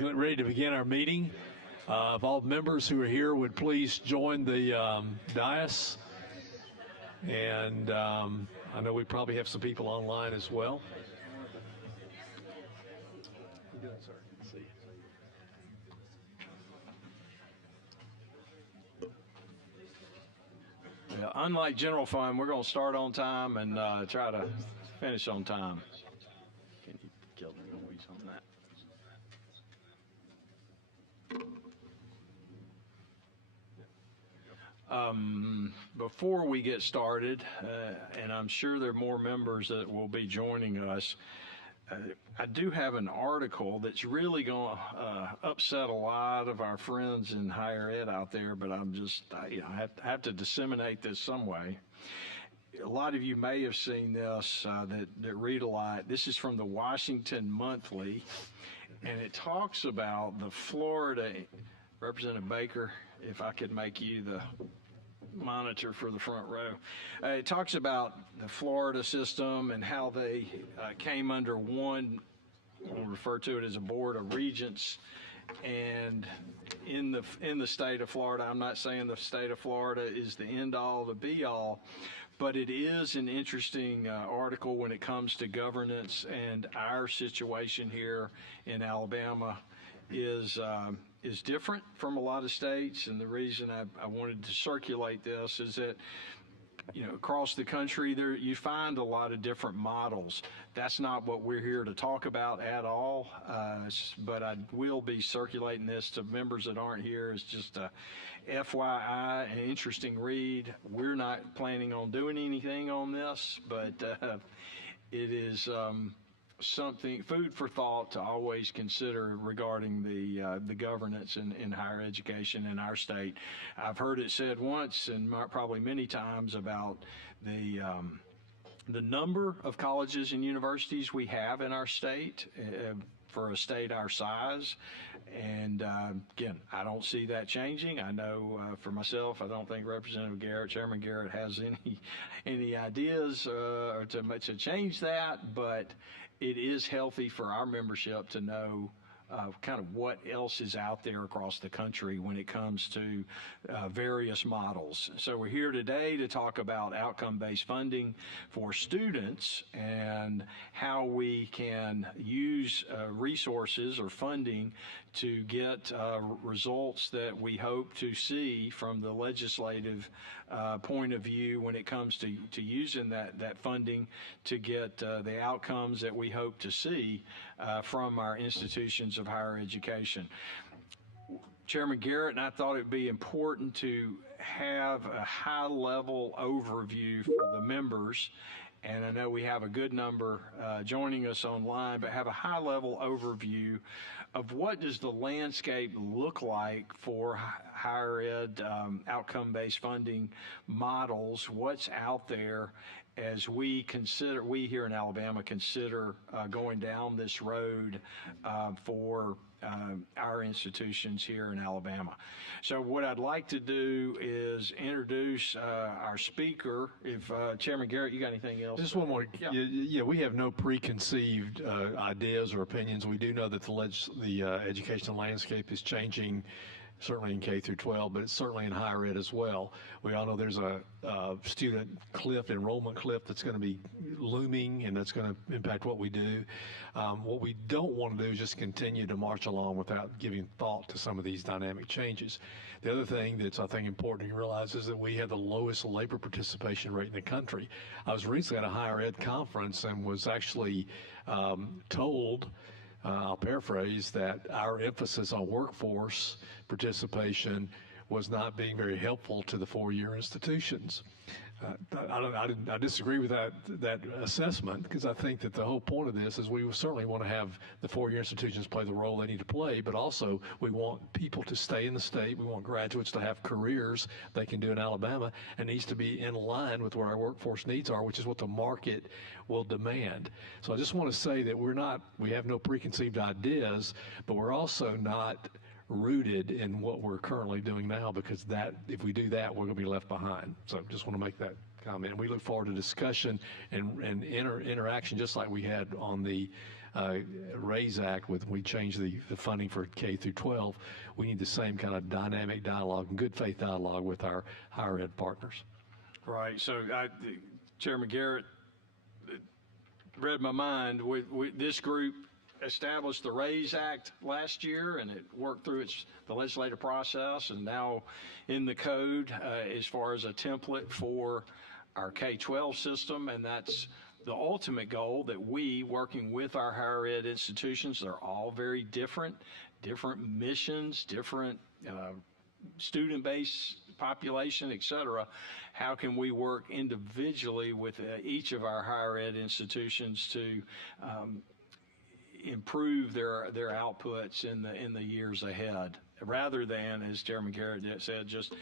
ready to begin our meeting. If all members who are here would please join the dais. And I know we probably have some people online as well. How you doing, sir? Good to see you. Yeah, unlike general fund, we're going to start on time and try to finish on time. Can you kill the noise on that? Before we get started, and I'm sure there are more members that will be joining us, I do have an article that's really going to upset a lot of our friends in higher ed out there, but I have to disseminate this some way. A lot of you may have seen this that read a lot. This is from the Washington Monthly, and it talks about the Florida. Representative Baker, if I could make you the monitor for the front row. It talks about the Florida system and how they came under one, we'll refer to it as a board of regents, and in the state of Florida. I'm not saying the state of Florida is the end all, the be all, but it is an interesting article when it comes to governance, and our situation here in Alabama is different from a lot of states. And the reason I wanted to circulate this is that, across the country, you find a lot of different models. That's not what we're here to talk about at all, but I will be circulating this to members that aren't here as just a FYI, an interesting read. We're not planning on doing anything on this, but it is something, food for thought to always consider regarding the governance in higher education in our state. I've heard it said once and probably many times about the number of colleges and universities we have in our state for a state our size. And again, I don't see that changing. I know for myself, I don't think Representative Garrett, Chairman Garrett, has any ideas to change that, but it is healthy for our membership to know kind of what else is out there across the country when it comes to various models. So we're here today to talk about outcome-based funding for students and how we can use resources or funding to get results that we hope to see from the legislative point of view when it comes to using that funding to get the outcomes that we hope to see from our institutions of higher education. Chairman Garrett and I thought it would be important to have a high-level overview for the members, and I know we have a good number joining us online, but have a high-level overview of what does the landscape look like for higher ed outcome-based funding models, what's out there as we here in Alabama consider going down this road for our institutions here in Alabama. So what I'd like to do is introduce our speaker. If Chairman Garrett, you got anything else? Just one more. Yeah, we have no preconceived ideas or opinions. We do know that the educational landscape is changing, certainly in K through 12, but it's certainly in higher ed as well. We all know there's a student cliff, enrollment cliff that's going to be looming, and that's going to impact what we do. What we don't want to do is just continue to march along without giving thought to some of these dynamic changes. The other thing that's, I think, important to realize is that we have the lowest labor participation rate in the country. I was recently at a higher ed conference and was actually told, I'll paraphrase, that our emphasis on workforce participation was not being very helpful to the four-year institutions. I disagree with that assessment, because I think that the whole point of this is we certainly want to have the four-year institutions play the role they need to play, but also we want people to stay in the state. We want graduates to have careers they can do in Alabama, and needs to be in line with where our workforce needs are, which is what the market will demand. So I just want to say that we have no preconceived ideas, but we're also not rooted in what we're currently doing now, because that, if we do that, we're going to be left behind. So just want to make that comment. We look forward to discussion and interaction, just like we had on the RAISE Act with we changed the funding for K through 12. We need the same kind of dynamic dialogue and good faith dialogue with our higher ed partners. Right. So Chairman Garrett read my mind. This group established the RAISE Act last year, and it worked through the legislative process, and now in the code as far as a template for our K-12 system, and that's the ultimate goal that we, working with our higher ed institutions, they're all very different missions, different student base, population, et cetera. How can we work individually with each of our higher ed institutions to improve their outputs in the years ahead, rather than, as Chairman Garrett said, just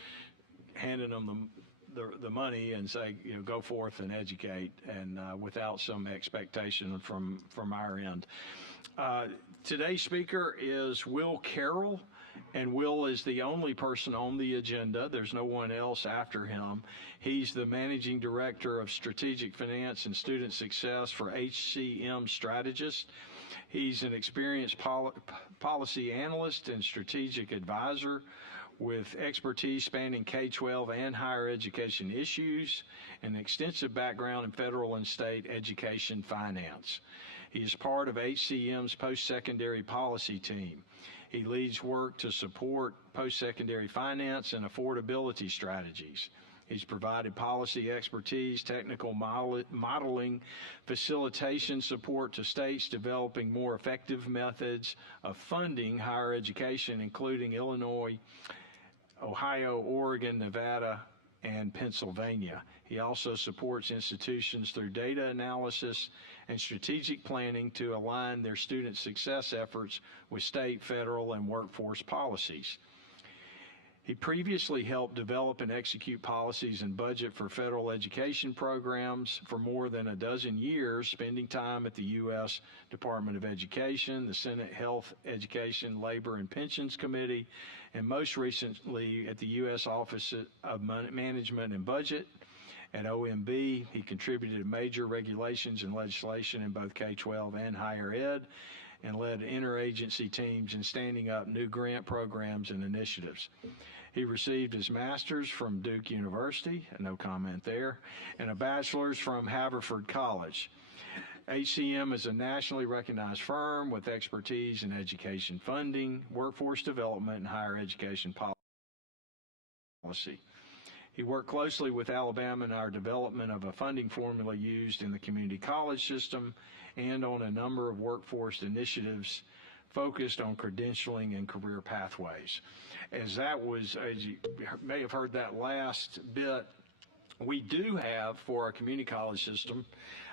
handing them the money and say, go forth and educate, and without some expectation from our end. Today's speaker is Will Carroll, and Will is the only person on the agenda. There's no one else after him. He's the Managing Director of Strategic Finance and Student Success for HCM Strategist. He's an experienced policy analyst and strategic advisor with expertise spanning K-12 and higher education issues, and an extensive background in federal and state education finance. He is part of HCM's post-secondary policy team. He leads work to support post-secondary finance and affordability strategies. He's provided policy expertise, technical modeling, facilitation support to states developing more effective methods of funding higher education, including Illinois, Ohio, Oregon, Nevada, and Pennsylvania. He also supports institutions through data analysis and strategic planning to align their student success efforts with state, federal, and workforce policies. He previously helped develop and execute policies and budget for federal education programs for more than a dozen years, spending time at the U.S. Department of Education, the Senate Health, Education, Labor, and Pensions Committee, and most recently at the U.S. Office of Management and Budget. At OMB, he contributed to major regulations and legislation in both K-12 and higher ed, and led interagency teams in standing up new grant programs and initiatives. He received his master's from Duke University, no comment there, and a bachelor's from Haverford College. HCM is a nationally recognized firm with expertise in education funding, workforce development, and higher education policy. He worked closely with Alabama in our development of a funding formula used in the community college system and on a number of workforce initiatives focused on credentialing and career pathways. As you may have heard that last bit, we do have for our community college system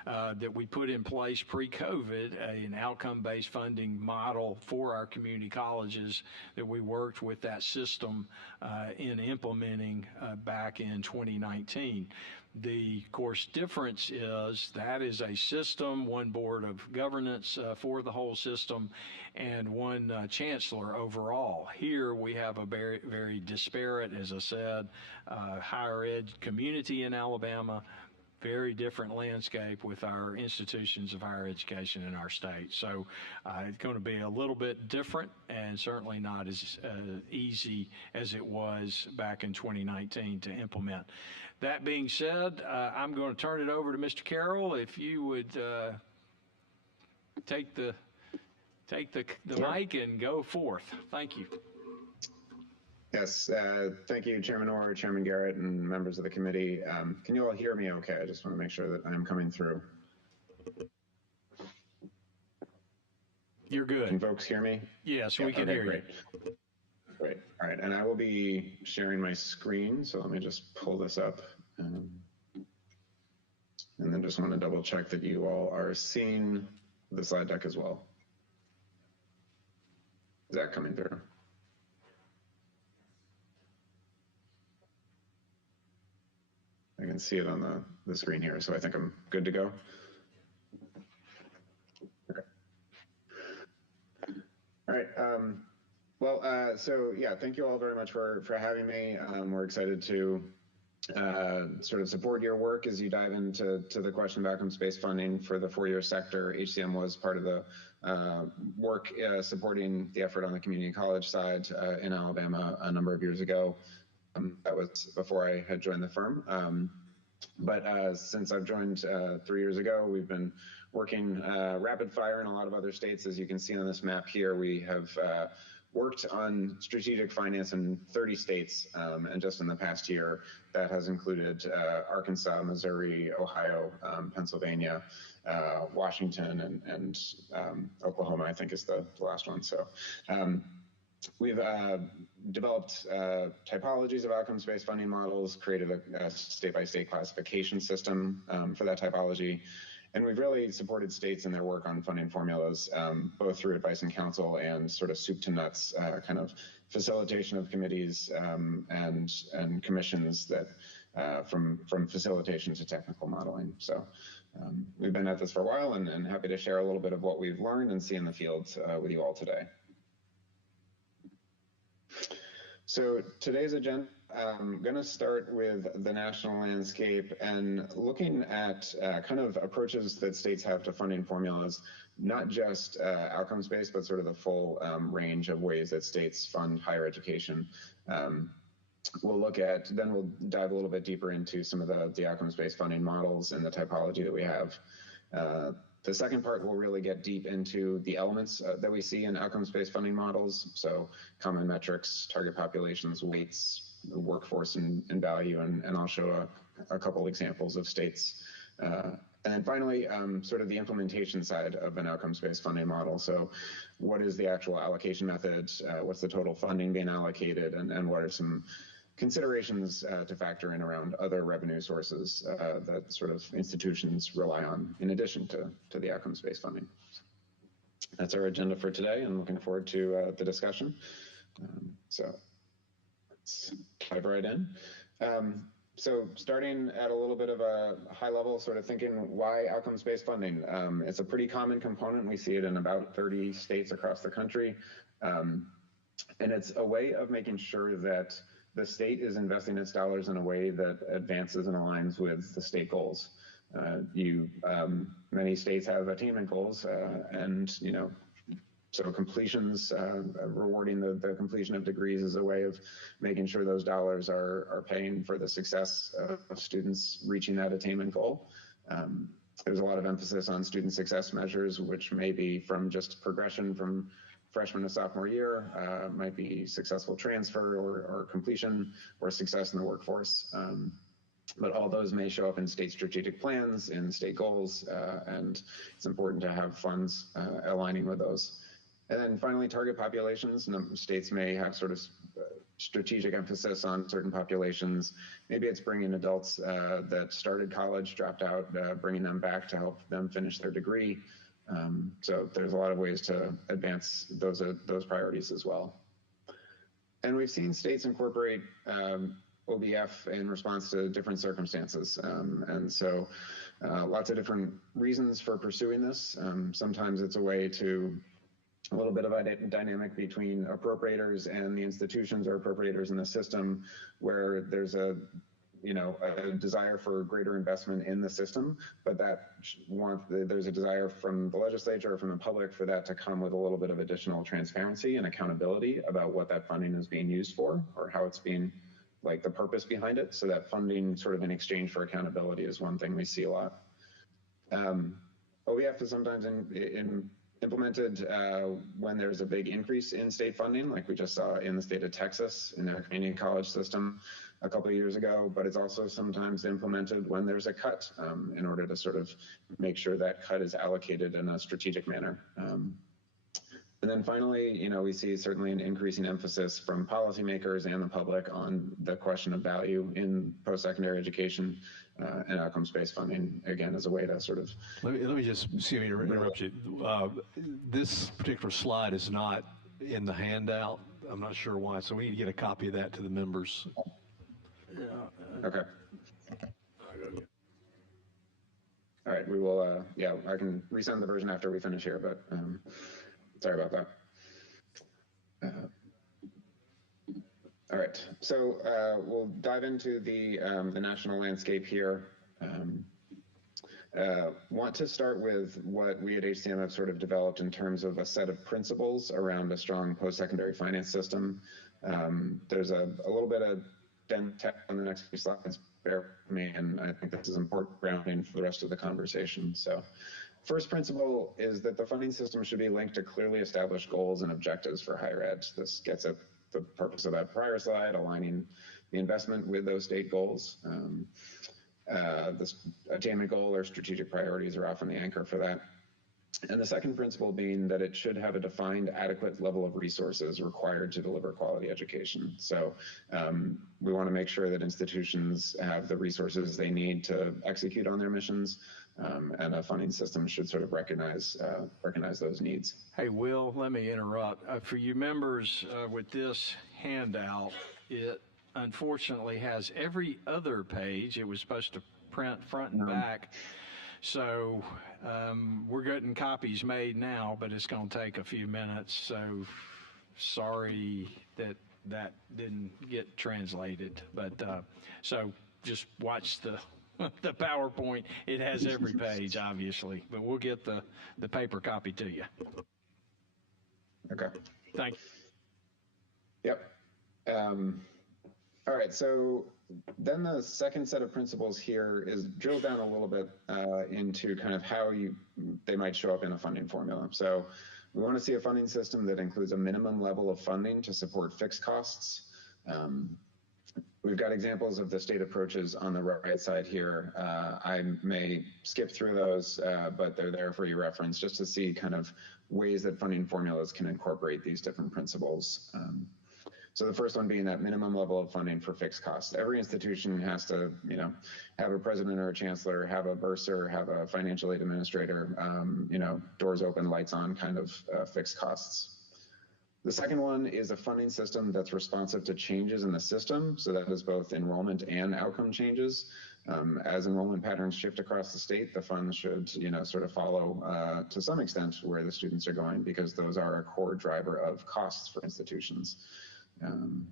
that we put in place pre-COVID an outcome-based funding model for our community colleges that we worked with that system in implementing back in 2019. The course difference is that is a system, one board of governance for the whole system, and one chancellor overall. Here we have a very, very disparate, as I said, higher ed community in Alabama, very different landscape with our institutions of higher education in our state. So it's going to be a little bit different and certainly not as easy as it was back in 2019 to implement. That being said, I'm going to turn it over to Mr. Carroll. If you would take the Sure. mic and go forth. Thank you. Yes, thank you, Chairman Orr, Chairman Garrett, and members of the committee. Can you all hear me okay? I just want to make sure that I'm coming through. You're good. Can folks hear me? Yes, Yeah, we can okay, hear great. you. Great. All right, and I will be sharing my screen, so let me just pull this up. And then just want to double check that you all are seeing the slide deck as well. Is that coming through? I can see it on the screen here, so I think I'm good to go. Okay. All right. Well, so yeah, thank you all very much for having me. We're excited to sort of support your work as you dive into the question of outcomes-based funding for the four-year sector. HCM was part of the work supporting the effort on the community college side in Alabama a number of years ago. That was before I had joined the firm. But since I've joined 3 years ago, we've been working rapid fire in a lot of other states. As you can see on this map here, we have worked on strategic finance in 30 states, and just in the past year, that has included Arkansas, Missouri, Ohio, Pennsylvania, Washington, and Oklahoma, I think is the last one. So we've developed typologies of outcomes-based funding models, created a state-by-state classification system for that typology. And we've really supported states in their work on funding formulas, both through advice and counsel and sort of soup to nuts kind of facilitation of committees and commissions that from facilitation to technical modeling. So we've been at this for a while and happy to share a little bit of what we've learned and see in the field with you all today. So today's agenda, I'm going to start with the national landscape and looking at kind of approaches that states have to funding formulas, not just outcomes-based, but sort of the full range of ways that states fund higher education. We'll dive a little bit deeper into some of the outcomes-based funding models and the typology that we have. The second part will really get deep into the elements that we see in outcomes-based funding models. So common metrics, target populations, weights, workforce and value, and I'll show a couple examples of states. And then finally, sort of the implementation side of an outcomes-based funding model. So what is the actual allocation method? What's the total funding being allocated? And what are some considerations to factor in around other revenue sources that sort of institutions rely on in addition to the outcomes-based funding. That's our agenda for today, and looking forward to the discussion. So let's dive right in. So starting at a little bit of a high level, sort of thinking why outcomes-based funding? It's a pretty common component. We see it in about 30 states across the country. And it's a way of making sure that the state is investing its dollars in a way that advances and aligns with the state goals. Many states have attainment goals, and so completions, rewarding the completion of degrees is a way of making sure those dollars are paying for the success of students reaching that attainment goal. There's a lot of emphasis on student success measures, which may be from just progression from freshman to sophomore year, might be successful transfer or completion or success in the workforce. But all those may show up in state strategic plans, in state goals, and it's important to have funds aligning with those. And then finally, target populations. States may have sort of strategic emphasis on certain populations. Maybe it's bringing adults that started college, dropped out, bringing them back to help them finish their degree. So there's a lot of ways to advance those priorities as well. And we've seen states incorporate OBF in response to different circumstances. And so lots of different reasons for pursuing this. Sometimes it's a way to a little bit of a dynamic between appropriators and the institutions or appropriators in the system, where there's a desire for greater investment in the system, but there's a desire from the legislature or from the public for that to come with a little bit of additional transparency and accountability about what that funding is being used for, or how it's being, like the purpose behind it. So that funding sort of in exchange for accountability is one thing we see a lot. OEF is sometimes implemented when there's a big increase in state funding, like we just saw in the state of Texas in their community college system a couple of years ago, but it's also sometimes implemented when there's a cut in order to sort of make sure that cut is allocated in a strategic manner. And then finally, we see certainly an increasing emphasis from policymakers and the public on the question of value in post-secondary education and outcomes-based funding, again, as a way to sort of... Let me just interrupt you. This particular slide is not in the handout. I'm not sure why, so we need to get a copy of that to the members. Okay. All right, we will, I can resend the version after we finish here, but sorry about that. All right, so we'll dive into the national landscape here. Want to start with what we at HCM have sort of developed in terms of a set of principles around a strong post-secondary finance system. There's a little bit of text on the next few slides, bear with me, and I think this is important grounding for the rest of the conversation. So first principle is that the funding system should be linked to clearly established goals and objectives for higher ed. This gets at the purpose of that prior slide, aligning the investment with those state goals. This attainment goal or strategic priorities are often the anchor for that. And the second principle being that it should have a defined adequate level of resources required to deliver quality education. So we want to make sure that institutions have the resources they need to execute on their missions, and a funding system should sort of recognize those needs. Hey, Will, let me interrupt. For you members with this handout, it unfortunately has every other page. It was supposed to print front and back. So we're getting copies made now, but it's going to take a few minutes. So sorry that that didn't get translated. But so just watch the the PowerPoint. It has every page, obviously, but we'll get the paper copy to you. Okay. Thank you. Yep. All right, so then the second set of principles here is drill down a little bit into kind of how they might show up in a funding formula. So we want to see a funding system that includes a minimum level of funding to support fixed costs. We've got examples of the state approaches on the right side here. I may skip through those, but they're there for your reference just to see kind of ways that funding formulas can incorporate these different principles. So the first one being that minimum level of funding for fixed costs. Every institution has to, have a president or a chancellor, have a bursar, have a financial aid administrator, doors open, lights on kind of fixed costs. The second one is a funding system that's responsive to changes in the system. So that is both enrollment and outcome changes. As enrollment patterns shift across the state, the funds should, sort of follow to some extent where the students are going, because those are a core driver of costs for institutions. And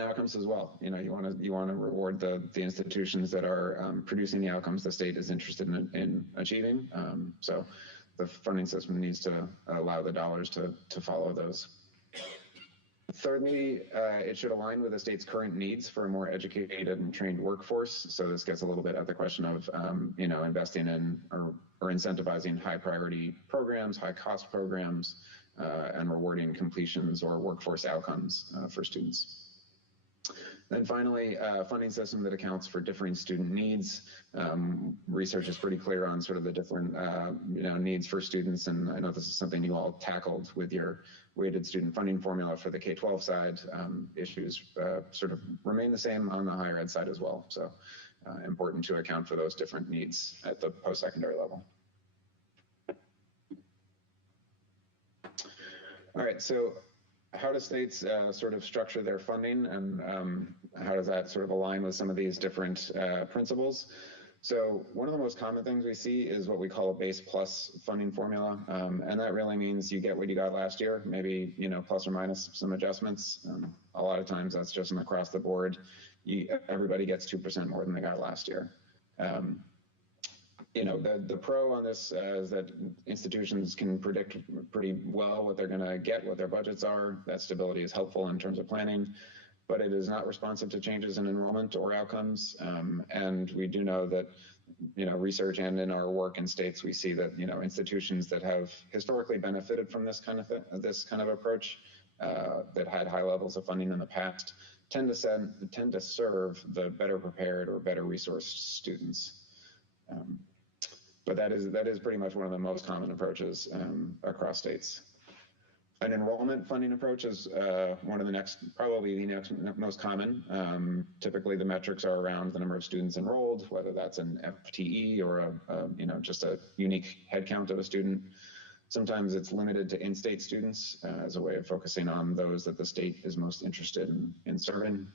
outcomes as well. You want to reward the institutions that are producing the outcomes the state is interested in achieving. So the funding system needs to allow the dollars to follow those. Thirdly, it should align with the state's current needs for a more educated and trained workforce. So this gets a little bit at the question of, investing in or incentivizing high priority programs, high cost programs, and rewarding completions or workforce outcomes for students. Then finally, a funding system that accounts for differing student needs. Research is pretty clear on sort of the different needs for students, and I know this is something you all tackled with your weighted student funding formula for the K-12 side. Issues sort of remain the same on the higher ed side as well. So important to account for those different needs at the post-secondary level. All right, so how do states sort of structure their funding, and how does that sort of align with some of these different principles? So one of the most common things we see is what we call a base plus funding formula, and that really means you get what you got last year, maybe plus or minus some adjustments. A lot of times that's just an across the board. Everybody gets 2% more than they got last year. The pro on this is that institutions can predict pretty well what they're going to get, what their budgets are. That stability is helpful in terms of planning, but it is not responsive to changes in enrollment or outcomes. And we do know that, research and in our work in states, we see that, institutions that have historically benefited from this kind of approach, that had high levels of funding in the past, tend to serve the better prepared or better resourced students. But that is pretty much one of the most common approaches across states. An enrollment funding approach is probably the next most common. Typically, the metrics are around the number of students enrolled, whether that's an FTE or just a unique headcount of a student. Sometimes it's limited to in-state students as a way of focusing on those that the state is most interested in serving.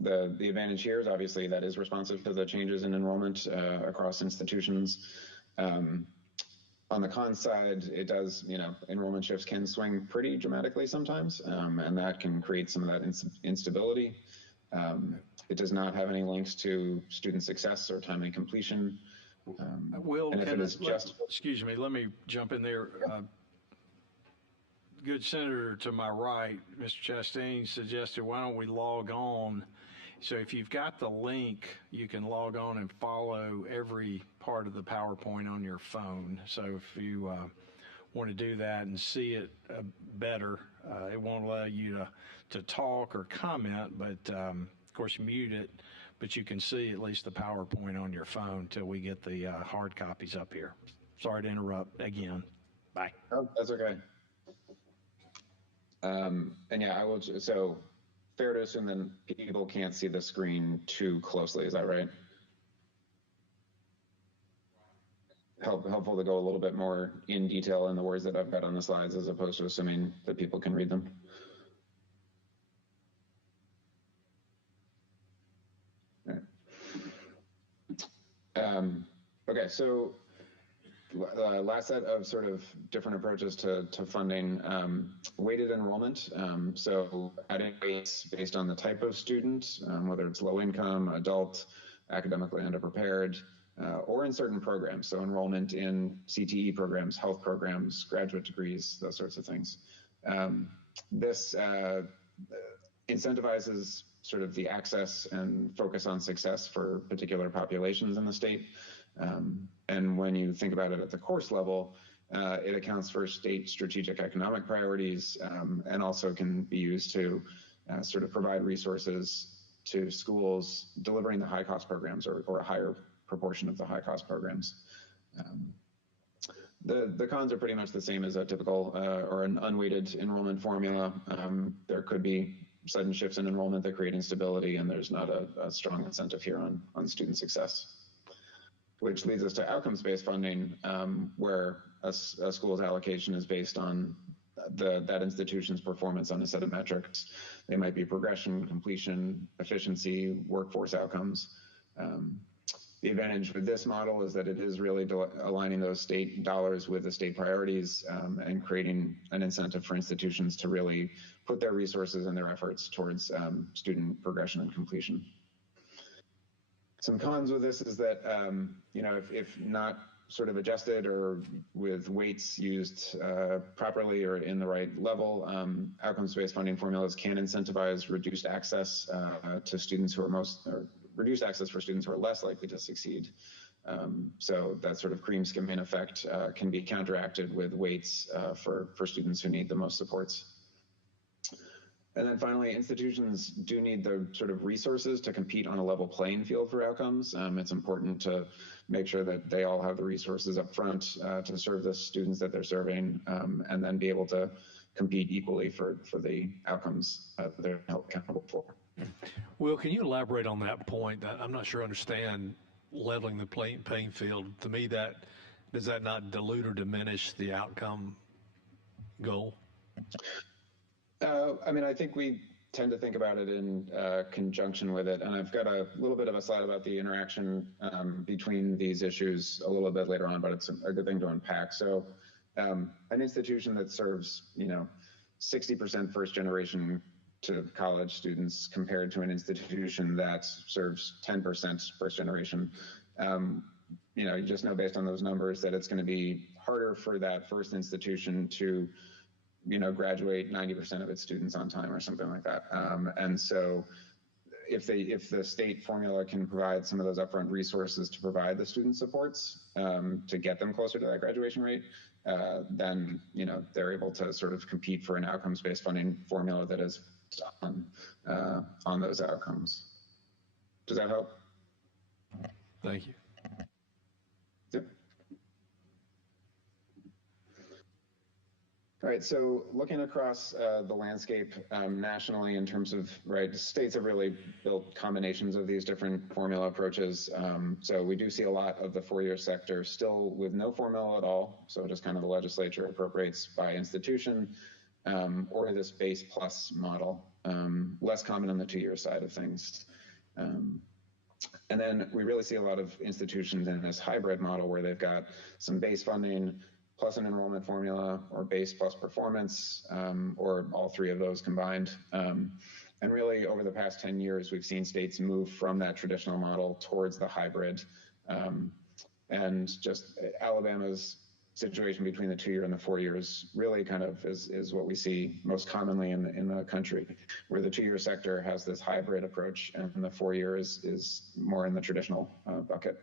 The advantage here is obviously that is responsive to the changes in enrollment across institutions. On the con side, it does, enrollment shifts can swing pretty dramatically sometimes, and that can create some of that instability. It does not have any links to student success or timely completion. Will, and if it is just, excuse me, let me jump in there. Good Senator to my right, Mr. Chastain, suggested, why don't we log on? So if you've got the link, you can log on and follow every part of the PowerPoint on your phone. So if you want to do that and see it better, it won't allow you to talk or comment, but of course mute it, but you can see at least the PowerPoint on your phone till we get the hard copies up here. Sorry to interrupt again. Bye. Oh, that's okay. And yeah, I will. So fair to assume then people can't see the screen too closely. Is that right? Helpful to go a little bit more in detail in the words that I've got on the slides, as opposed to assuming that people can read them. Okay, so last set of sort of different approaches to funding, weighted enrollment. So adding weights based on the type of student, whether it's low income, adult, academically underprepared, or in certain programs. So enrollment in CTE programs, health programs, graduate degrees, those sorts of things. This incentivizes sort of the access and focus on success for particular populations in the state. And when you think about it at the course level, it accounts for state strategic economic priorities, and also can be used to sort of provide resources to schools delivering the high cost programs, or a higher proportion of the high cost programs. The cons are pretty much the same as a typical or an unweighted enrollment formula. There could be sudden shifts in enrollment that create instability, and there's not a strong incentive here on student success. Which leads us to outcomes-based funding, where a school's allocation is based on that institution's performance on a set of metrics. They might be progression, completion, efficiency, workforce outcomes. The advantage with this model is that it is really aligning those state dollars with the state priorities, and creating an incentive for institutions to really put their resources and their efforts towards student progression and completion. Some cons with this is that, if not sort of adjusted or with weights used properly or in the right level, outcomes-based funding formulas can incentivize reduced access to students who are reduced access for students who are less likely to succeed. So that sort of cream skimming effect can be counteracted with weights for students who need the most supports. And then finally, institutions do need the sort of resources to compete on a level playing field for outcomes. It's important to make sure that they all have the resources up front to serve the students that they're serving, and then be able to compete equally for the outcomes that they're held accountable for. Will, can you elaborate on that point? I'm not sure I understand leveling the playing field. To me, does that not dilute or diminish the outcome goal? I think we tend to think about it in conjunction with it. And I've got a little bit of a slide about the interaction between these issues a little bit later on, but it's a good thing to unpack. So an institution that serves, 60% first generation to college students compared to an institution that serves 10% first generation, you just know based on those numbers that it's going to be harder for that first institution to graduate 90% of its students on time or something like that. And so if the state formula can provide some of those upfront resources to provide the student supports to get them closer to that graduation rate, then, they're able to sort of compete for an outcomes-based funding formula that is on those outcomes. Does that help? Thank you. Yep. All right, so looking across the landscape nationally in terms of, states have really built combinations of these different formula approaches. So we do see a lot of the four-year sector still with no formula at all. So just kind of the legislature appropriates by institution, or this base plus model, less common on the two-year side of things. And then we really see a lot of institutions in this hybrid model where they've got some base funding, plus an enrollment formula, or base plus performance, or all three of those combined. And really, over the past 10 years, we've seen states move from that traditional model towards the hybrid. And just Alabama's situation between the 2 year and the 4 years really kind of is what we see most commonly in the country, where the 2 year sector has this hybrid approach and the 4 year is more in the traditional bucket.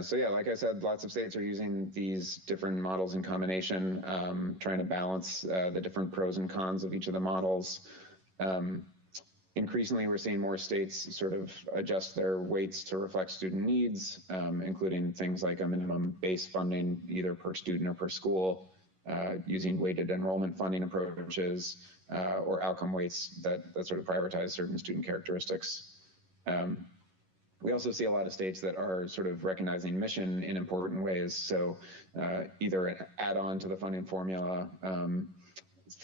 So yeah, like I said, lots of states are using these different models in combination, trying to balance the different pros and cons of each of the models. Increasingly, we're seeing more states sort of adjust their weights to reflect student needs, including things like a minimum base funding, either per student or per school, using weighted enrollment funding approaches, or outcome weights that sort of prioritize certain student characteristics. We also see a lot of states that are sort of recognizing mission in important ways. So either an add-on to the funding formula,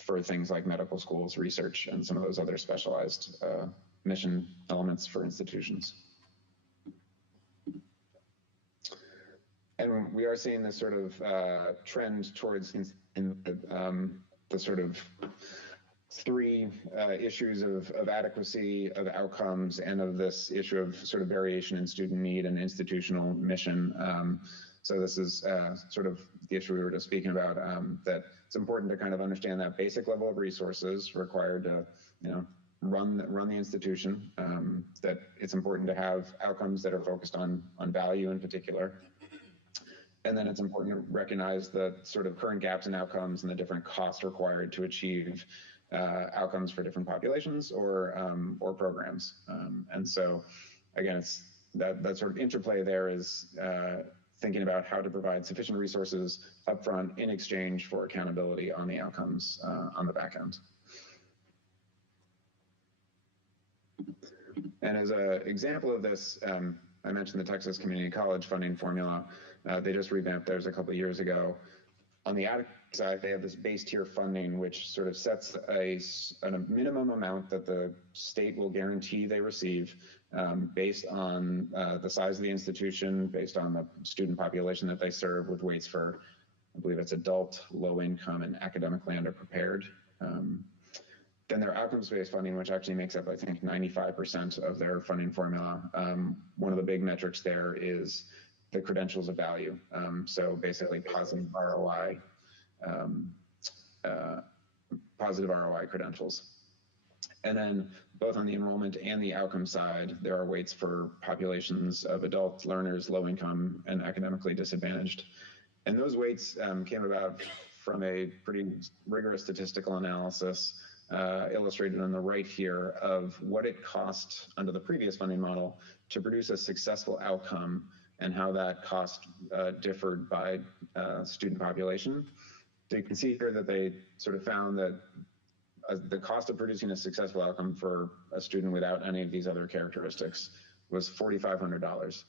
for things like medical schools, research, and some of those other specialized mission elements for institutions. And we are seeing this sort of trend towards the sort of three issues of adequacy, of outcomes, and of this issue of sort of variation in student need and institutional mission. So this is sort of the issue we were just speaking about, that it's important to kind of understand that basic level of resources required to, run the institution, that it's important to have outcomes that are focused on value in particular. And then it's important to recognize the sort of current gaps in outcomes and the different costs required to achieve outcomes for different populations or programs. And so, again, it's that sort of interplay there is thinking about how to provide sufficient resources upfront in exchange for accountability on the outcomes on the back end. And as an example of this, I mentioned the Texas Community College funding formula. They just revamped theirs a couple of years ago. On the adequacy side, they have this base tier funding, which sort of sets a minimum amount that the state will guarantee they receive based on the size of the institution, based on the student population that they serve, with weights for, I believe it's adult, low income, and academically underprepared. Then their outcomes-based funding, which actually makes up, I think, 95% of their funding formula. One of the big metrics there is the credentials of value. So basically positive ROI credentials. And then both on the enrollment and the outcome side, there are weights for populations of adult learners, low income, and academically disadvantaged. And those weights came about from a pretty rigorous statistical analysis illustrated on the right here of what it cost under the previous funding model to produce a successful outcome and how that cost differed by student population. So you can see here that they sort of found that the cost of producing a successful outcome for a student without any of these other characteristics was $4,500.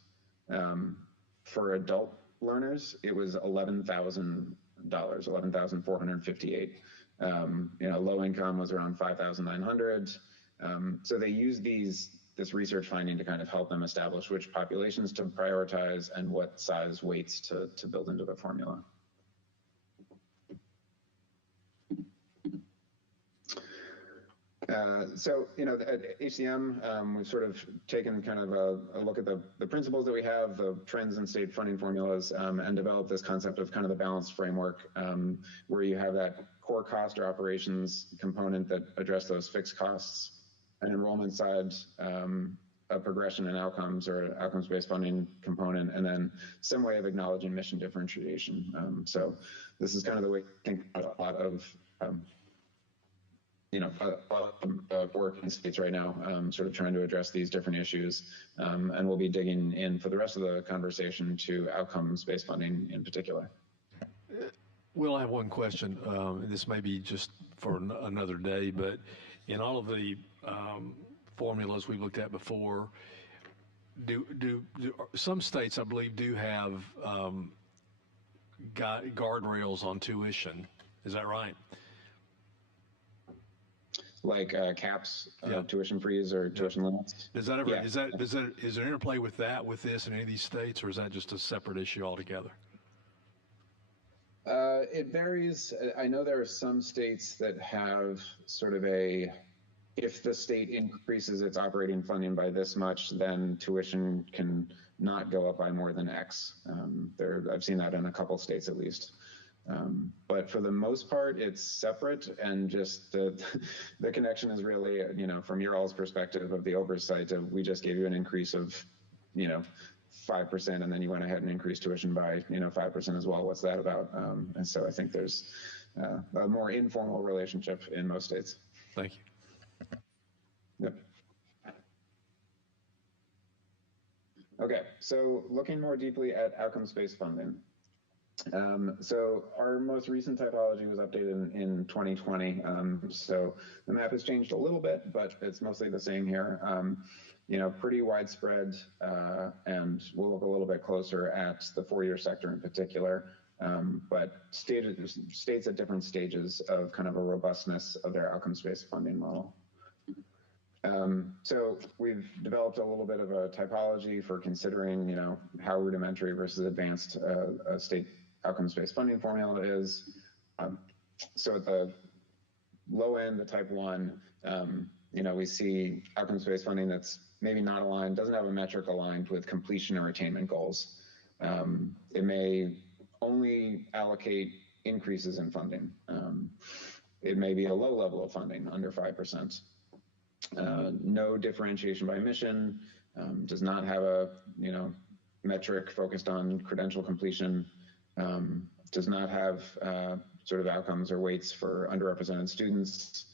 For adult learners, it was $11,000, $11,458. Low income was around $5,900. So they used this research finding to kind of help them establish which populations to prioritize and what size weights to build into the formula. So, at HCM, we've sort of taken kind of a look at the principles that we have, the trends in state funding formulas, and developed this concept of kind of the balanced framework, where you have that core cost or operations component that address those fixed costs, an enrollment side, a progression in outcomes or outcomes-based funding component, and then some way of acknowledging mission differentiation. So this is kind of the way I think about a lot of work in states right now, sort of trying to address these different issues. And we'll be digging in for the rest of the conversation to outcomes-based funding in particular. Will, I have one question. This may be just for another day, but in all of the formulas we've looked at before, do some states, I believe, do have guardrails on tuition? Is that right? Like caps, Yeah. tuition freeze or tuition limits. Does that ever, Yeah. is there interplay with that, with this in any of these states, or is that just a separate issue altogether? It varies. I know there are some states that have sort of if the state increases its operating funding by this much, then tuition can not go up by more than X. I've seen that in a couple states at least. But for the most part, it's separate, and just the connection is really, from your all's perspective of the oversight of, we just gave you an increase of, 5%, and then you went ahead and increased tuition by, 5% as well. What's that about? And so I think there's a more informal relationship in most states. Thank you. Yep. Okay, so looking more deeply at outcomes-based funding. So our most recent typology was updated in 2020. So the map has changed a little bit, but it's mostly the same here. Pretty widespread, and we'll look a little bit closer at the four-year sector in particular, but states at different stages of kind of a robustness of their outcomes-based funding model. So we've developed a little bit of a typology for considering, how rudimentary versus advanced a state outcomes-based funding formula is. So at the low end, the type 1, we see outcomes-based funding that's maybe not aligned, doesn't have a metric aligned with completion or attainment goals. It may only allocate increases in funding. It may be a low level of funding, under 5%. No differentiation by mission, does not have a metric focused on credential completion, does not have sort of outcomes or weights for underrepresented students.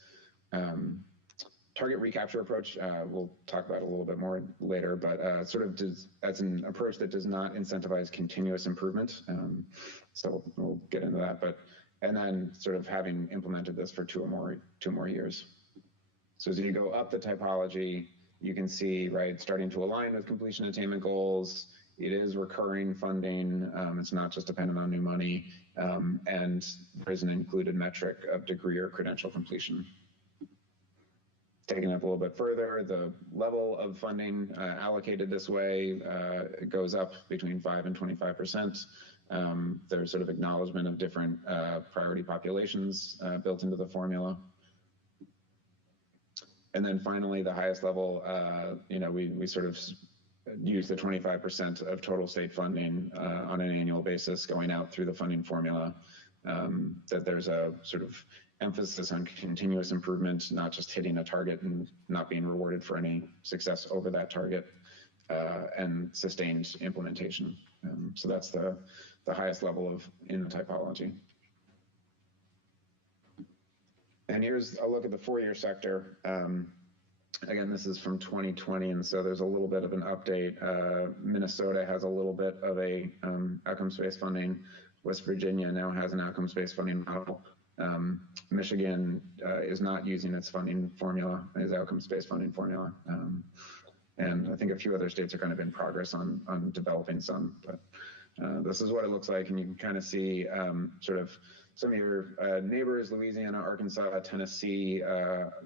Target recapture approach, we'll talk about a little bit more later, but that's an approach that does not incentivize continuous improvement. So we'll get into that, and then sort of having implemented this for two more years. So as you go up the typology, you can see, right, starting to align with completion attainment goals. It is recurring funding. It's not just dependent on new money. And there's an included metric of degree or credential completion. Taking it up a little bit further, the level of funding allocated this way goes up between 5 and 25%. There's sort of acknowledgement of different priority populations built into the formula. And then finally, the highest level, we sort of use the 25% of total state funding on an annual basis going out through the funding formula, that there's a sort of emphasis on continuous improvement, not just hitting a target and not being rewarded for any success over that target, and sustained implementation. So that's the highest level in the typology. And here's a look at the four-year sector. Again, this is from 2020, and so there's a little bit of an update. Minnesota has a little bit of a outcomes-based funding. West Virginia now has an outcomes-based funding model. Michigan is not using its funding formula, its outcomes-based funding formula. And I think a few other states are kind of in progress on developing some, but this is what it looks like. And you can kind of see sort of some of your neighbors, Louisiana, Arkansas, Tennessee,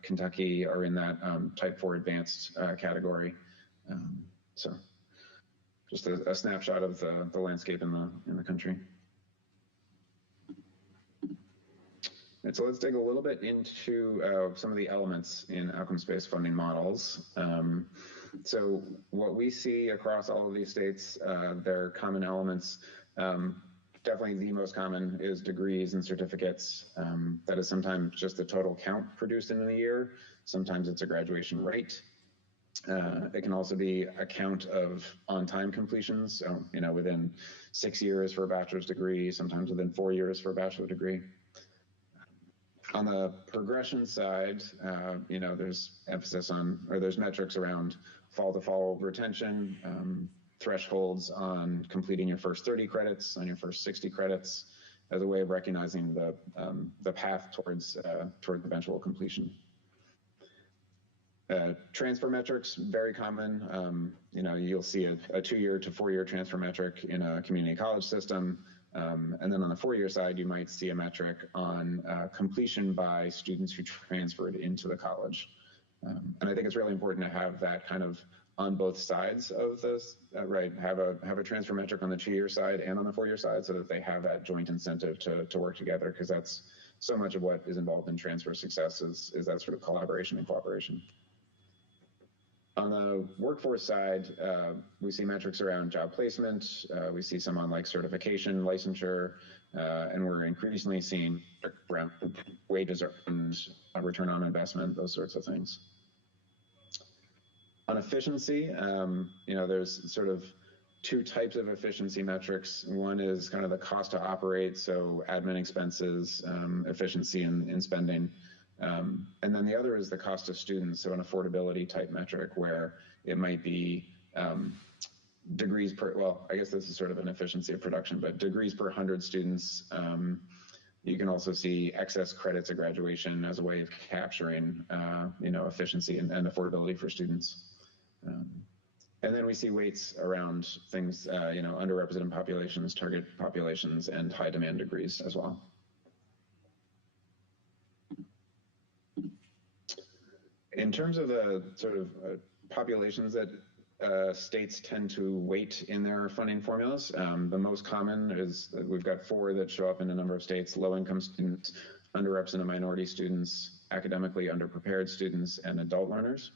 Kentucky, are in that type 4 advanced category. So just a snapshot of the landscape in the country. And so let's dig a little bit into some of the elements in outcomes-based funding models. So what we see across all of these states, their common elements, definitely the most common is degrees and certificates. That is sometimes just the total count produced in a year. Sometimes it's a graduation rate. It can also be a count of on-time completions. So, within 6 years for a bachelor's degree, sometimes within 4 years for a bachelor's degree. On the progression side, there's emphasis on, or there's metrics around fall-to-fall retention, thresholds on completing your first 30 credits, on your first 60 credits, as a way of recognizing the path towards eventual completion. Transfer metrics, very common. You'll see a 2-year to 4-year transfer metric in a community college system. And then on the four-year side, you might see a metric on completion by students who transferred into the college. And I think it's really important to have that kind of on both sides of this, right? Have a transfer metric on the 2-year side and on the 4-year side, so that they have that joint incentive to work together, because that's so much of what is involved in transfer success is that sort of collaboration and cooperation. On the workforce side, we see metrics around job placement. We see some on like certification, licensure, and we're increasingly seeing around wages and return on investment, those sorts of things. On efficiency, there's sort of two types of efficiency metrics. One is kind of the cost to operate, so admin expenses, efficiency in spending. And then the other is the cost of students, so an affordability type metric where it might be degrees per, well, I guess this is sort of an efficiency of production, but degrees per 100 students. You can also see excess credits at graduation as a way of capturing, efficiency and affordability for students. And then we see weights around things, underrepresented populations, target populations, and high demand degrees as well. In terms of the sort of populations that states tend to weight in their funding formulas, the most common is that we've got 4 that show up in a number of states: low-income students, underrepresented minority students, academically underprepared students, and adult learners.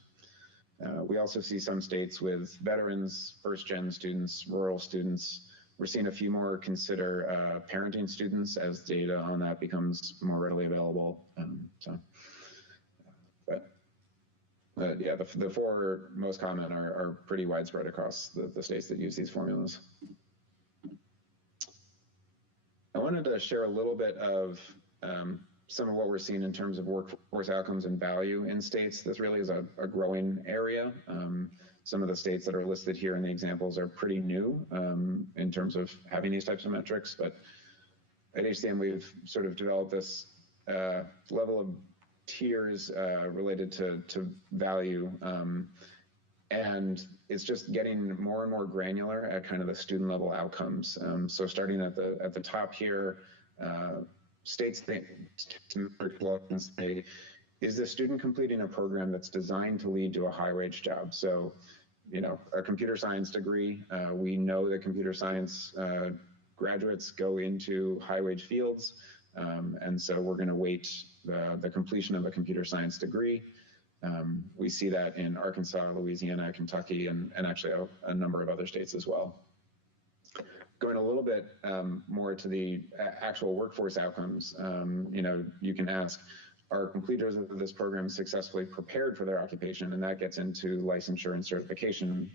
We also see some states with veterans, first-gen students, rural students. We're seeing a few more consider parenting students as data on that becomes more readily available. Yeah, the 4 most common are pretty widespread across the states that use these formulas. I wanted to share a little bit of some of what we're seeing in terms of workforce outcomes and value in states. This really is a growing area. Some of the states that are listed here in the examples are pretty new in terms of having these types of metrics, but at HCM we've sort of developed this level of tiers related to value, and it's just getting more and more granular at kind of the student level outcomes. So starting at the top here, states think is the student completing a program that's designed to lead to a high wage job? So, a computer science degree, we know that computer science graduates go into high wage fields, and so we're going to weight the completion of a computer science degree. We see that in Arkansas, Louisiana, Kentucky, and actually a number of other states as well. Going a little bit more to the actual workforce outcomes, you can ask, are completers of this program successfully prepared for their occupation? And that gets into licensure and certification,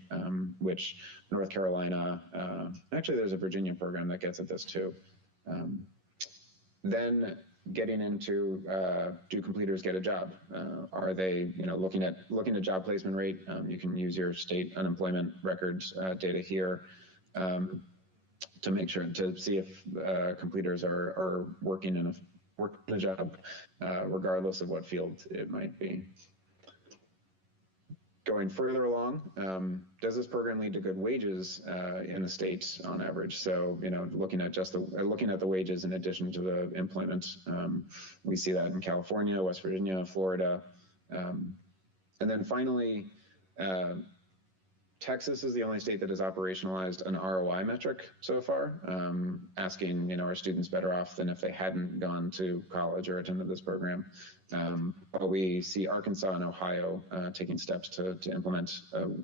which North Carolina, actually there's a Virginia program that gets at this too. Then getting into, do completers get a job? Are they, looking at job placement rate? You can use your state unemployment records data here to make sure to see if completers are working in a job, regardless of what field it might be. Going further along, does this program lead to good wages in the state on average? So, looking at the wages in addition to the employment, we see that in California, West Virginia, Florida, and then finally, Texas is the only state that has operationalized an ROI metric so far, asking, are students better off than if they hadn't gone to college or attended this program? But we see Arkansas and Ohio taking steps to implement